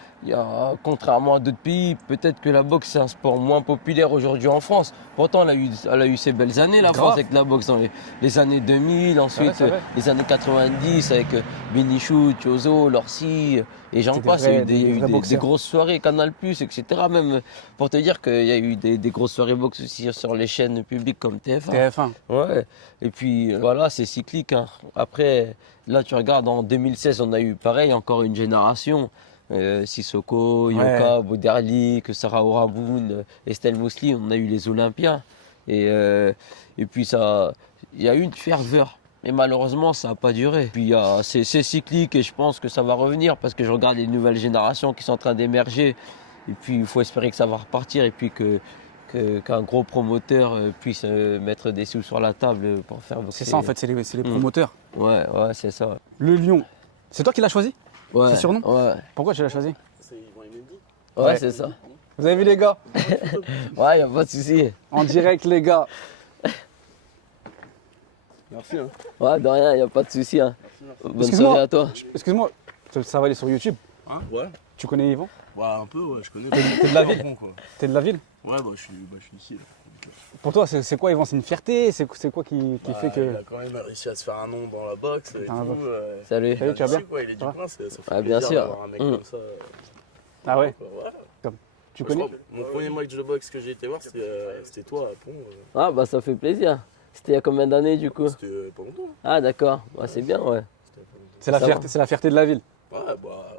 contrairement à d'autres pays, peut-être que la boxe, c'est un sport moins populaire aujourd'hui en France. Pourtant, elle a eu ses belles années, la France, avec la boxe dans les années 2000, ensuite les années 90, avec Bénichou, Thiozo, Lorsi, et j'en passe. Il y a eu des grosses soirées, Canal+, etc. Même pour te dire qu'il y a eu des grosses soirées boxe aussi sur les chaînes publiques comme TF1. TF1. Ouais. Et puis voilà, c'est cyclique. Hein. Après, là, tu regardes, en 2016, on a eu pareil, encore une génération. Sissoko, Yoka, Bouderlik, Sarah Oraboun, Estelle Mousli, on a eu les Olympiens. Et puis, il y a eu une ferveur. Et malheureusement, ça n'a pas duré. Puis c'est cyclique et je pense que ça va revenir parce que je regarde les nouvelles générations qui sont en train d'émerger. Et puis, il faut espérer que ça va repartir et puis qu'un gros promoteur puisse mettre des sous sur la table pour faire boxer. C'est ça, en fait, c'est les promoteurs. Ouais, c'est ça. Le lion, c'est toi qui l'as choisi? Ouais. C'est surnom? Ouais. Pourquoi tu l'as choisi? Ouais, c'est ça. Vous avez vu les gars? Ouais, y a pas de souci. En direct les gars. Merci. Hein. Ouais, de rien, y a pas de souci. Hein. Bonne Excuse-moi. soirée à toi. Excuse-moi, ça va aller sur YouTube. Hein, ouais. Tu connais Yvan? Ouais, un peu, ouais, je connais. T'es de la ville? Bon, quoi. T'es de la ville? Ouais, bah, je suis ici. Là. Pour toi, c'est quoi Yvan? C'est une fierté? C'est quoi qui Bah, fait que. Il a quand même réussi à se faire un nom dans la boxe et Dans la tout. boxe. Salut. Salut, tu vas bien? Quoi, il est du Ça va coin, ça fait Ah, bien plaisir sûr. d'avoir un mec Mm. comme ça. Ah ouais? Ouais. Tu Je connais? crois que mon premier match de boxe que j'ai été voir, c'était toi à Pont. Ah, bah ça fait plaisir. C'était il y a combien d'années du coup? C'était pas longtemps. Ah, d'accord. Bah, c'est bien, ouais. C'était pas longtemps. C'est la Ça fierté, va. c'est la fierté de la ville. Ouais, bah.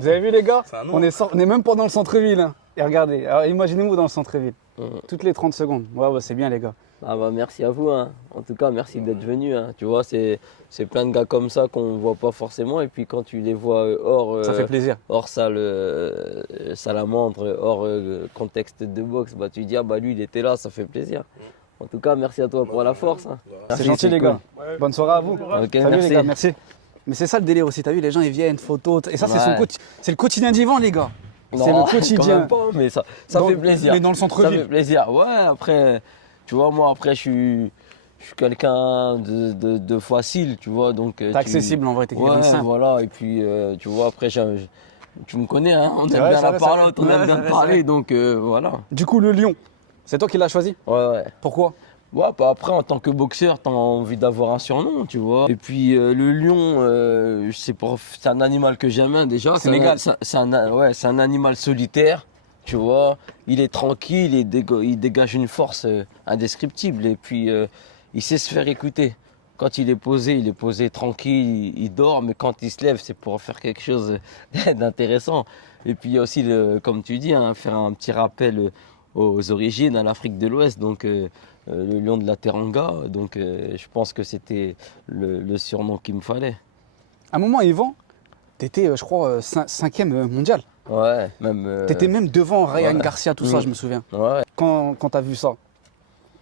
Vous avez vu les gars? C'est un nom. On est même pas dans le centre-ville. Hein. Et regardez, alors imaginez-vous dans le centre-ville. Mm. Toutes les 30 secondes. Ouais, c'est bien les gars. Ah bah merci à vous, hein. En tout cas merci d'être venu, hein. Tu vois, c'est plein de gars comme ça qu'on voit pas forcément et puis quand tu les vois Ça fait plaisir. hors salle, salamandre, hors contexte de boxe, bah tu dis ah bah lui il était là, ça fait plaisir. En tout cas merci à toi pour la force. Hein. Voilà. C'est Merci, gentil les cool. gars. Bonne soirée à vous. Ok, Salut merci. les gars, merci. Mais c'est ça le délire aussi, t'as vu, les gens ils viennent, photos. Et ça, Ouais. c'est le quotidien d'Yvan les gars. C'est Non, le quotidien. quand même pas, mais ça fait plaisir. Mais dans le Ça fait centre-ville. plaisir. Ouais, après, tu vois, moi après je suis quelqu'un de facile, tu vois, donc. T'es accessible en vrai, t'es quelqu'un Ouais, de simple. voilà, et puis tu vois, après, tu me connais, hein, on aime C'est vrai, bien c'est la vrai, c'est parole, on vrai. aime Ouais, bien c'est vrai, parler, c'est vrai. donc voilà. Du coup, le lion, c'est toi qui l'as choisi? Ouais. Pourquoi? Ouais, bah après, en tant que boxeur, t'as envie d'avoir un surnom, tu vois. Et puis, le lion, c'est un animal que j'aime bien déjà. Sénégal. C'est un animal solitaire, tu vois. Il est tranquille, il dégage une force indescriptible. Et puis, il sait se faire écouter. Quand il est posé tranquille, il dort, mais quand il se lève, c'est pour faire quelque chose d'intéressant. Et puis, il y a aussi, comme tu dis, hein, faire un petit rappel aux origines, à l'Afrique de l'Ouest. Donc, le lion de la Teranga, donc je pense que c'était le surnom qu'il me fallait. À un moment, Yvan, t'étais, je crois, 5e mondial. Ouais, même. T'étais même devant Ryan ouais. Garcia, tout ça, Mm. je me souviens. Ouais, Quand t'as vu ça,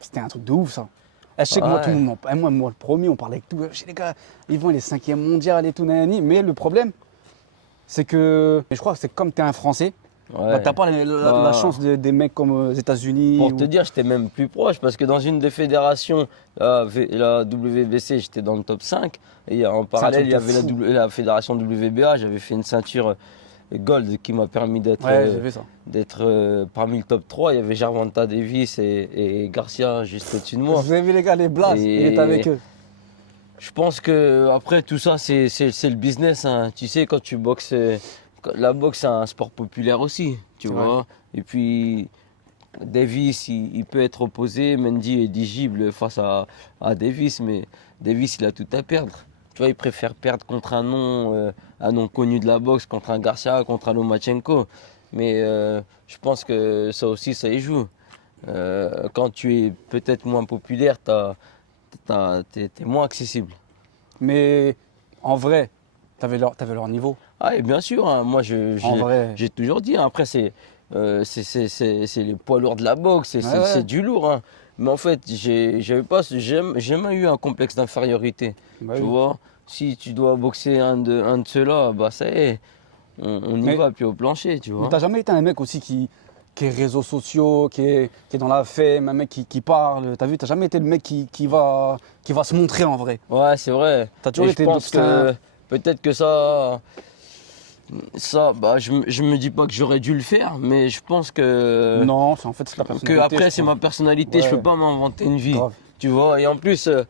c'était un truc de ouf ça. Et je sais que moi, Ouais. tout le monde, moi, le premier, on parlait avec tout. Je sais les gars, Yvan, il est 5e mondial et tout, nanani. Mais le problème, c'est que, je crois que c'est comme t'es un Français, ouais. bah, t'as pas la chance des mecs comme aux États-Unis. Pour te dire, j'étais même plus proche parce que dans une des fédérations, la WBC, j'étais dans le top 5. Et en parallèle, il y avait fou. la fédération WBA. J'avais fait une ceinture gold qui m'a permis d'être Ouais, j'ai vu ça. parmi le top 3. Il y avait Gervonta Davis et Garcia juste au-dessus de moi. Vous avez vu les gars, les Blas, Et- il est avec eux. Je pense que après tout ça, c'est le business. Hein. Tu sais, quand tu boxes, la boxe, c'est un sport populaire aussi, tu C'est vois. Et puis, Davis, il peut être opposé. Mendy est éligible face à Davis, mais Davis, il a tout à perdre. Tu vois, il préfère perdre contre un nom connu de la boxe, contre un Garcia, contre un Lomachenko. Mais je pense que ça aussi, ça y joue. Quand tu es peut-être moins populaire, t'es moins accessible. Mais en vrai, t'avais leur niveau. Ah, et bien sûr, hein, moi En vrai. j'ai toujours dit, hein, après c'est les poids lourds de la boxe, Ouais. c'est du lourd. Hein. Mais en fait, j'ai jamais eu un complexe d'infériorité. Bah Tu oui. vois, si tu dois boxer un de ceux-là, bah ça y est, on y Mais- va, puis au plancher, tu Mais vois. t'as jamais été un mec aussi qui est réseaux sociaux, qui est dans la fame, un mec qui parle. T'as vu, t'as jamais été le mec qui va se montrer en vrai. Ouais, c'est vrai. T'as toujours Et été je pense que simple. peut-être que ça, bah, je me dis pas que j'aurais dû le faire, mais je pense que Non, c'est en fait c'est la personnalité. que après je c'est crois. ma personnalité, je Ouais. peux pas m'inventer une vie, Grave. tu vois. Et en plus, je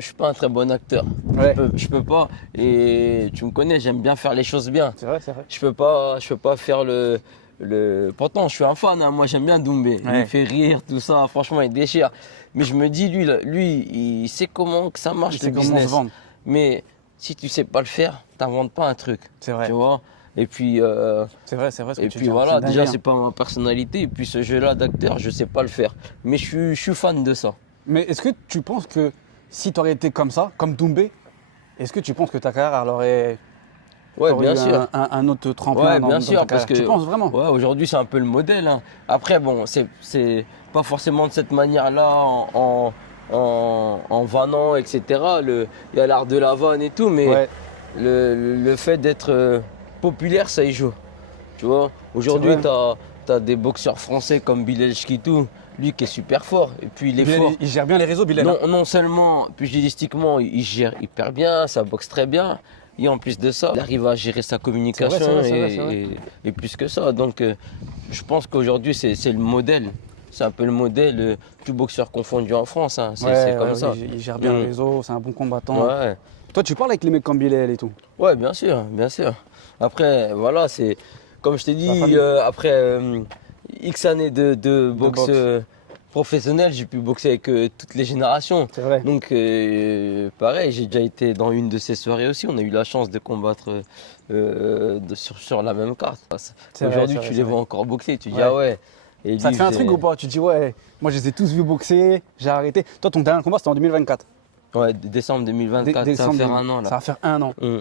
suis pas un très bon acteur. Ouais. Je peux pas. Et tu me connais, j'aime bien faire les choses bien. C'est vrai, c'est vrai. Je peux pas faire le. Pourtant, je suis un fan. Hein. Moi, j'aime bien Doumbé. Il Ouais. me fait rire, tout ça. Franchement, il déchire. Mais je me dis, lui, il sait comment que ça marche Il le sait comment se business. vendre. Mais si tu sais pas le faire, t'inventes pas un truc. C'est vrai. Tu vois. Et puis. C'est vrai ce que Et tu puis dis. voilà, C'est dingue, déjà hein. c'est pas ma personnalité, et puis ce jeu-là d'acteur, je sais pas le faire. Mais je suis fan de ça. Mais est-ce que tu penses que si tu aurais été comme ça, comme Doumbé, est-ce que tu penses que ta carrière elle aurait, Ouais, aurait bien eu sûr. un autre tremplin Ouais, dans bien ta sûr, parce carrière? que Tu penses vraiment? ouais, aujourd'hui c'est un peu le modèle. Hein. Après, bon, c'est pas forcément de cette manière-là en vannant, etc. Il y a l'art de la vanne et tout, mais Ouais. le fait d'être populaire, ça y joue. Tu vois, aujourd'hui, C'est vrai. tu as des boxeurs français comme Bilal Chkitou, lui qui est super fort. Et puis il est Bilal, fort. il gère bien les réseaux, Bilal. Non seulement pugilistiquement, il gère hyper bien, ça boxe très bien. Et en plus de ça, il arrive à gérer sa communication c'est vrai. et plus que ça. Donc, je pense qu'aujourd'hui, c'est le modèle. C'est un peu le modèle, tout boxeur confondu en France. Hein. C'est comme ça. Il gère bien Mm. le réseau, c'est un bon combattant. Ouais. Toi, tu parles avec les mecs comme Bilal et tout. Ouais, bien sûr, bien sûr. Après, voilà, c'est comme je t'ai La dit, famille. après X années de boxe boxe. professionnelle, j'ai pu boxer avec toutes les générations. C'est vrai. Donc, pareil, j'ai déjà été dans une de ces soirées aussi. On a eu la chance de combattre sur la même carte. C'est vrai, Aujourd'hui, c'est vrai, tu c'est les vrai. vois encore boxer. Tu dis, Ouais. ah ouais. Et Ça lui, te fait un il faisait- truc ou pas? Tu te dis, ouais, moi je les ai tous vus boxer, j'ai arrêté. Toi, ton dernier combat, c'était en 2024. Ouais, décembre 2024, Décembre ça va faire 2000. un an là. Ça va faire un an. Mm.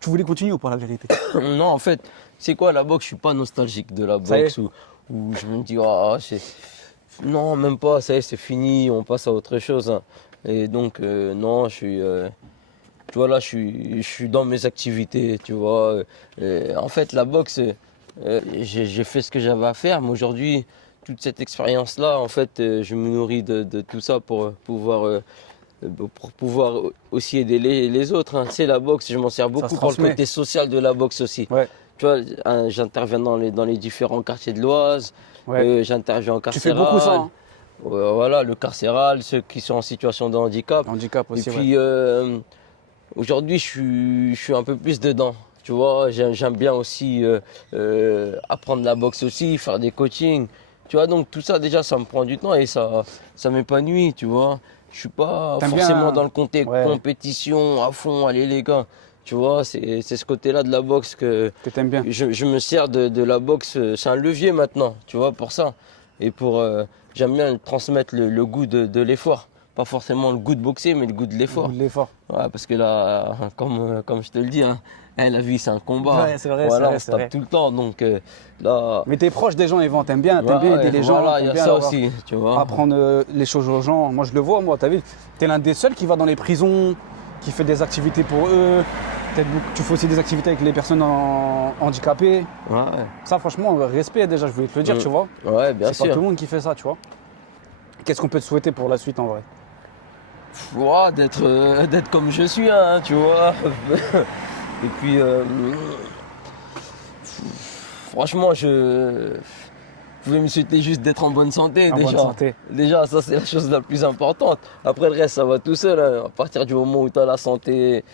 Tu voulais continuer ou pas, la vérité? Non, en fait, c'est quoi la boxe? Je suis pas nostalgique de la Ça y est. boxe où je me dis, ah, non, même pas, ça y est, c'est fini, on passe à autre chose. Hein. Et donc, non, je suis. Tu vois, là, je suis dans mes activités, tu vois. En fait, la boxe, j'ai fait ce que j'avais à faire, mais aujourd'hui, toute cette expérience-là, en fait, je me nourris de tout ça pour pouvoir aussi aider les autres. Hein. Tu sais, la boxe, je m'en sers se beaucoup pour le transmet. côté social de la boxe aussi. Ouais. Tu vois, hein, j'interviens dans les différents quartiers de l'Oise, Ouais. j'interviens en Tu fais carcéral. beaucoup ça, hein. Voilà, le carcéral, ceux qui sont en situation de handicap. Handicap Et aussi, ouais. puis, aujourd'hui, je suis un peu plus dedans. Tu vois, j'aime bien aussi apprendre la boxe aussi, faire des coachings. Tu vois, donc tout ça, déjà, ça me prend du temps et ça m'épanouit, tu vois. Je suis pas T'aimes forcément bien- dans le côté Ouais. compétition à fond, allez les gars. Tu vois, c'est ce côté-là de la boxe que Que t'aimes bien. je me sers de la boxe. C'est un levier maintenant, tu vois, pour ça. Et j'aime bien transmettre le goût de l'effort. Pas forcément le goût de boxer, mais le goût de l'effort. L'effort. Ouais, parce que là, comme je te le dis, hein, la vie c'est un combat. Ouais, c'est vrai, Voilà, c'est vrai, on se c'est tape vrai. tout le temps. Donc là, Mais t'es proche des gens, Yvan, t'aimes bien aider les gens. voilà, il y t'aimes a bien ça avoir- aussi, tu vois. Apprendre les choses aux gens. Moi, je le vois, moi, t'as vu, t'es l'un des seuls qui va dans les prisons, qui fait des activités pour eux. Tu fais aussi des activités avec les personnes handicapées. Ouais, Ça, franchement, respect déjà, je voulais te le dire, Mm. tu vois. ouais, bien C'est pas sûr. tout le monde qui fait ça, tu vois. Qu'est-ce qu'on peut te souhaiter pour la suite en vrai? Ouais, d'être comme je suis, hein, tu vois. Et puis, franchement, je pouvais me souhaiter juste d'être en bonne santé En déjà. bonne santé. Déjà, ça c'est la chose la plus importante. Après le reste, ça va tout seul. Hein. À partir du moment où tu as la santé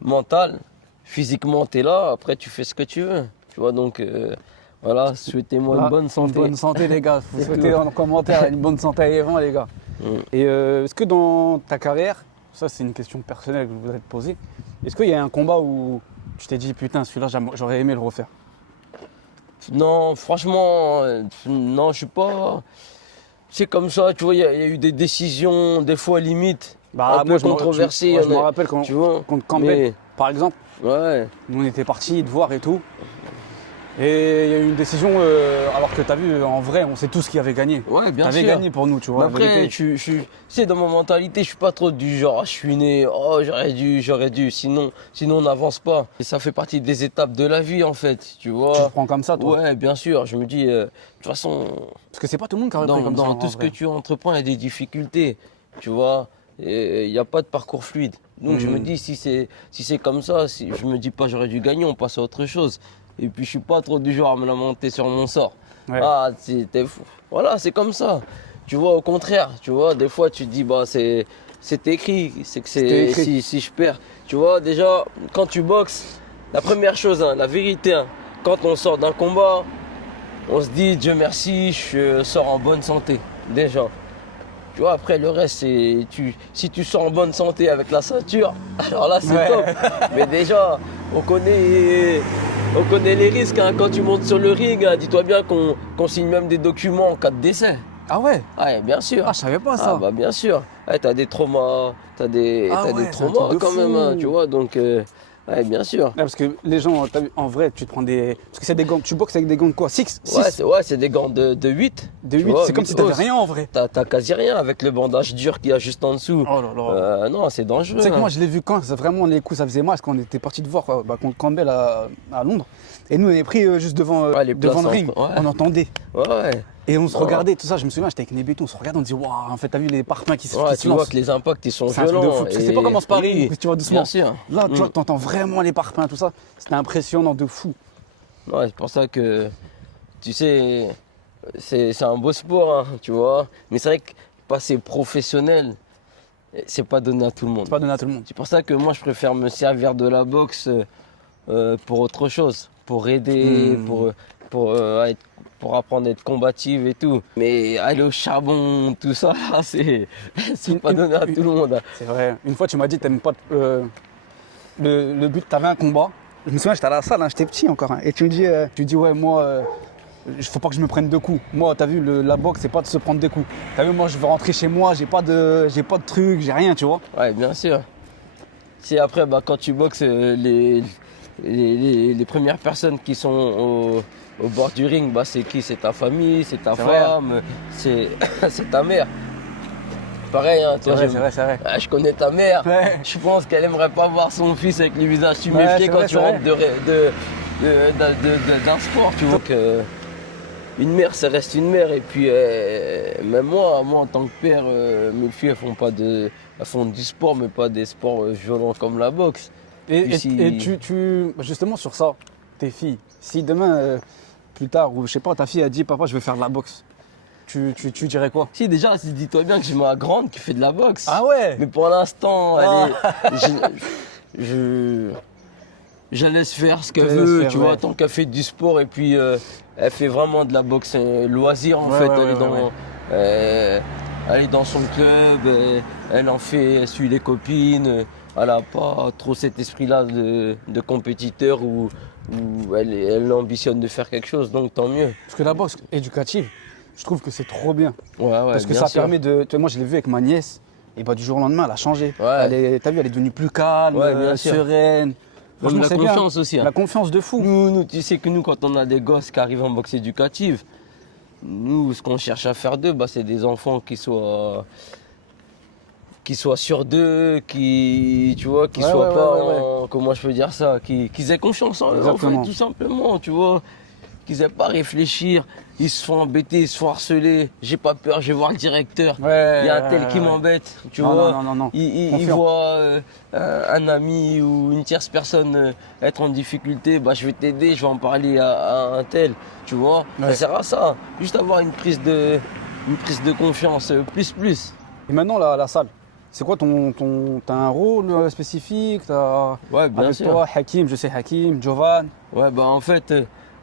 mentale, physiquement, tu es là. Après, tu fais ce que tu veux. Tu vois, donc voilà, souhaitez-moi Là, une bonne santé. Une bonne santé, les gars. Vous C'est souhaitez tout. en commentaire une bonne santé à Yvan, les gars. Mm. Et est-ce que dans ta carrière, ça c'est une question personnelle que je voudrais te poser, est-ce qu'il y a un combat où tu t'es dit putain celui-là j'aurais aimé le refaire? Non, franchement, non, je suis pas. C'est comme ça, tu vois, il y a eu des décisions, des fois limites, un peu je me- controversées. je me il y en a- rappelle quand, tu vois, contre Campbell, par exemple, ouais. nous on était partis te voir et tout. Et il y a eu une décision, alors que tu as vu, en vrai, on sait tous qui avait gagné. Ouais, bien T'avais sûr. gagné pour nous, tu vois. Mais la après, vérité. tu sais, dans ma mentalité, je suis pas trop du genre, ah, je suis né, oh, j'aurais dû, sinon on n'avance pas. Et ça fait partie des étapes de la vie, en fait, tu Tu vois. te prends comme ça, toi. Ouais, bien sûr, je me dis, de toute façon, Parce que c'est pas tout le monde qui aurait pris comme ça. dans en tout ce que vrai. tu entreprends, il y a des difficultés, tu vois. Et il n'y a pas de parcours fluide. Donc je me dis, si c'est comme ça, je me dis pas j'aurais dû gagner, on passe à autre chose. Et puis je suis pas trop du genre à me lamenter sur mon sort. Ouais. Ah, t'es fou. Voilà, c'est comme ça. Tu vois, au contraire, tu vois, des fois tu te dis, bah c'est écrit, c'est que C'était écrit. si je perds. Tu vois, déjà, quand tu boxes, la première chose, hein, la vérité, hein, quand on sort d'un combat, on se dit, Dieu merci, je sors en bonne santé, déjà. Tu vois, après le reste, si tu sors en bonne santé avec la ceinture, alors là c'est Ouais. top. Mais déjà, on connaît les risques. Hein. Quand tu montes sur le ring, hein, dis-toi bien qu'on signe même des documents en cas de décès. Ah ouais? Ouais, bien sûr. Ah, je savais pas ça. Ah bah bien sûr. Ouais, t'as des traumas, Ah t'as ouais, des c'est un traumas truc de quand même, fou. hein, tu vois. Donc Ouais, bien sûr. Ouais, parce que les gens, t'as vu, en vrai, tu te prends des. Parce que c'est des gants, tu boxes avec des gants de quoi 6 Ouais, c'est des gants de 8. De tu 8, vois, c'est comme 8 si t'avais os. rien en vrai. T'as quasi rien avec le bandage dur qu'il y a juste en dessous. Oh là là. Non, c'est dangereux. Tu sais que hein. moi, je l'ai vu quand, c'est vraiment les coups, ça faisait mal, parce qu'on était parti de voir contre Campbell à Londres. Et nous, on avait pris juste devant, Ouais, les devant le places ring, ouais. on entendait. Ouais. Et on se Ouais. regardait, tout ça, je me souviens, j'étais avec Nebet, on se regardait, on disait, waouh, en fait, t'as vu les parpaings qui se Ouais, qui se tu vois lancent. que les impacts ils sont C'est un truc de violents. fou, parce que c'est pas comme en sparring, Oui, tu vois doucement. bien sûr. Là, tu Mm. vois, t'entends vraiment les parpaings, tout ça. C'était impressionnant de fou. Ouais, c'est pour ça que, tu sais, c'est un beau sport, hein, tu vois. Mais c'est vrai que passer professionnel, c'est pas donné à tout le monde. C'est pas donné à tout le monde. C'est pour ça que moi, je préfère me servir de la boxe pour autre chose, pour aider, pour apprendre à être combative et tout. Mais aller au charbon, tout ça, là, c'est pas donné à tout le monde. hein. C'est vrai. Une fois, tu m'as dit, t'aimes pas le but, t'avais un combat. Je me souviens, j'étais à la salle, hein, j'étais petit encore. Et tu me dis, ouais, moi, il faut pas que je me prenne deux coups. Moi, t'as vu, la boxe, c'est pas de se prendre des coups. T'as vu, moi, je veux rentrer chez moi, j'ai pas de truc, j'ai rien, tu vois. Ouais, bien sûr. Si après, quand tu boxes, les premières personnes qui sont au bord du ring, c'est qui? C'est ta famille, c'est ta C'est vrai, femme, c'est ta mère. Pareil, hein, toi, C'est vrai, c'est vrai. Ah, je connais ta mère. Ouais. Je pense qu'elle aimerait pas voir son fils avec le visage Ouais, tuméfié c'est quand vrai, tu c'est rentres d'un sport. Tu vois que une mère, ça reste une mère. Et puis, même moi en tant que père, mes filles, elles font du sport, mais pas des sports violents comme la boxe. Et Puis justement sur ça, tes filles, si demain, plus tard, ou je sais pas, ta fille a dit, papa, je veux faire de la boxe, tu dirais quoi? Si, déjà, dis-toi bien que j'ai ma grande qui fait de la boxe. Ah ouais. Mais pour l'instant, Ah. je la laisse faire ce qu'elle Tu la laisses veut, faire, tu vois, ouais. tant qu'elle fait du sport et puis elle fait vraiment de la boxe loisir en Ouais, fait. ouais, elle, ouais, est dans, elle est dans son club, elle en fait, elle suit les copines. Elle n'a pas trop cet esprit-là de compétiteur où elle ambitionne de faire quelque chose, donc tant mieux. Parce que la boxe éducative, je trouve que c'est trop bien. Ouais, Parce que bien ça sûr. permet de. Tu vois, moi, je l'ai vu avec ma nièce, et bah, du jour au lendemain, elle a changé. Ouais. T'as vu, elle est devenue plus calme, Ouais, bien sûr. sereine. Franchement, la c'est bien. confiance aussi. hein. La confiance de fou. Nous, tu sais que nous, quand on a des gosses qui arrivent en boxe éducative, nous, ce qu'on cherche à faire d'eux, c'est des enfants qui soient sûrs d'eux, qui soient Ouais, pas, ouais. comment je peux dire ça, qu'ils aient confiance en eux, en fait, Exactement. tout simplement, tu vois. Qu'ils aient pas à réfléchir, ils se font embêter, ils se font harceler, j'ai pas peur, je vais voir le directeur. Ouais, Il y a un tel ouais, qui ouais. m'embête, tu Non, vois. non. Il Confiant. voit un ami ou une tierce personne être en difficulté, je vais t'aider, je vais en parler à un tel, tu vois. Ouais. Ça sert à ça, juste avoir une prise de confiance, plus. Et maintenant, la salle, c'est quoi t'as un rôle spécifique Ouais, bien avec sûr. toi, Hakim, je sais Hakim, Jovan. Ouais, en fait,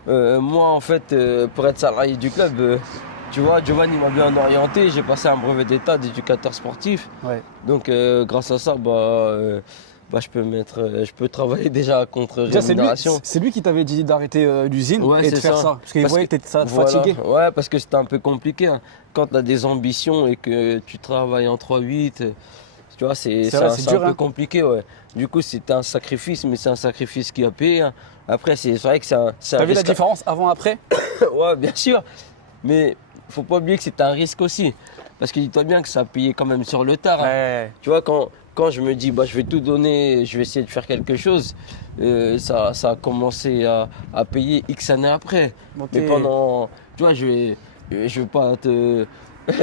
moi, en fait, pour être salarié du club, tu vois, Giovanni m'a bien orienté, j'ai passé un brevet d'état d'éducateur sportif. Ouais. Donc, grâce à ça, je peux travailler déjà contre Déjà, rémunération. c'est lui qui t'avait dit d'arrêter l'usine Ouais, et de c'est faire ça. ça. Parce qu'il Parce voyait que t'étais Voilà. fatigué. Ouais, parce que c'était un peu compliqué. hein. Quand tu as des ambitions et que tu travailles en 3-8, tu vois, c'est vrai, c'est dur, un peu hein. compliqué. Ouais. Du coup, c'était un sacrifice, mais c'est un sacrifice qui a payé. hein. Après, c'est vrai que c'est un T'as vu la risque. différence avant-après? Ouais, bien sûr. Mais faut pas oublier que c'est un risque aussi. Parce que dis-toi bien que ça a payé quand même sur le tard. hein. Ouais. Tu vois, quand je me dis, je vais tout donner, je vais essayer de faire quelque chose, ça a commencé à payer X années après. Ok. Mais pendant. Tu vois, je vais pas te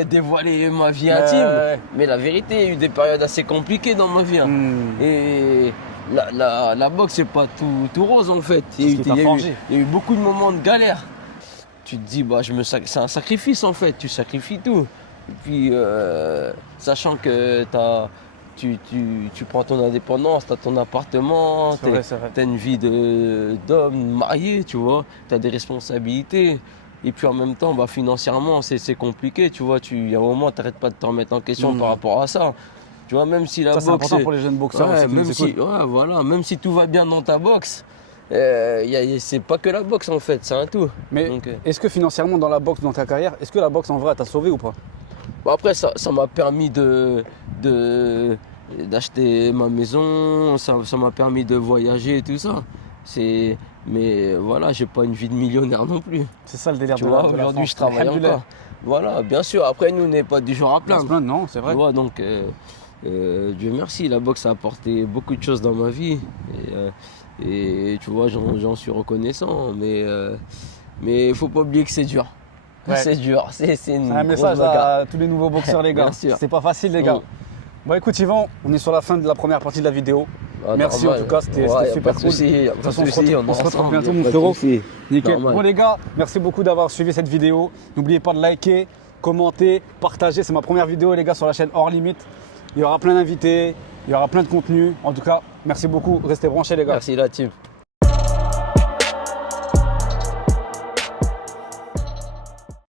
dévoiler ma vie Ouais, intime. ouais. Mais la vérité, il y a eu des périodes assez compliquées dans ma vie. hein. Hmm. Et la boxe, c'est pas tout rose en fait. C'est ce qui t'a forgé. Il y a eu beaucoup de moments de galère. Tu te dis, c'est un sacrifice en fait, tu sacrifies tout. Et puis, sachant que tu prends ton indépendance, tu as ton appartement, C'est vrai, c'est vrai. tu as une vie d'homme marié, tu vois, tu as des responsabilités. Et puis en même temps, financièrement, c'est compliqué, tu vois. Il y a un moment, tu n'arrêtes pas de te remettre en question par rapport à ça. Tu vois, même si la Ça, c'est boxe. important pour les jeunes boxeurs Ouais, aussi qui même nous si, écoutent. même si tout va bien dans ta boxe, c'est pas que la boxe en fait, c'est un tout. Mais Donc, est-ce que financièrement, dans la boxe, dans ta carrière, est-ce que la boxe en vrai t'a sauvé ou pas? après, ça m'a permis d'acheter ma maison, ça m'a permis de voyager et tout ça. Mais voilà, j'ai pas une vie de millionnaire non plus. C'est ça le délire Tu de vois, la aujourd'hui France. je travaille Alhamdoulilah. encore. Voilà, bien sûr. Après, nous, on n'est pas du genre à On se plaindre. plaint, non, c'est vrai. Tu vois, donc, Dieu merci, la boxe a apporté beaucoup de choses dans ma vie. Et tu vois, j'en suis reconnaissant. Mais il faut pas oublier que c'est dur. Ouais. C'est dur. C'est une C'est un grosse message bagarre. à tous les nouveaux boxeurs, les gars. Bien sûr. C'est pas facile, les gars. Mm. Bon, écoute, Yvan, on est sur la fin de la première partie de la vidéo. Ah, Merci normal. en tout cas, c'était Ouais, y a super pas de cool. souci, y a De pas toute de façon, souci, on se retrouve ensemble, bientôt, y a mon pas de frérot. souci. Nickel. Normal. Bon, les gars, merci beaucoup d'avoir suivi cette vidéo. N'oubliez pas de liker, commenter, partager. C'est ma première vidéo, les gars, sur la chaîne Hors Limite. Il y aura plein d'invités, il y aura plein de contenu. En tout cas, merci beaucoup. Restez branchés, les gars. Merci, la team.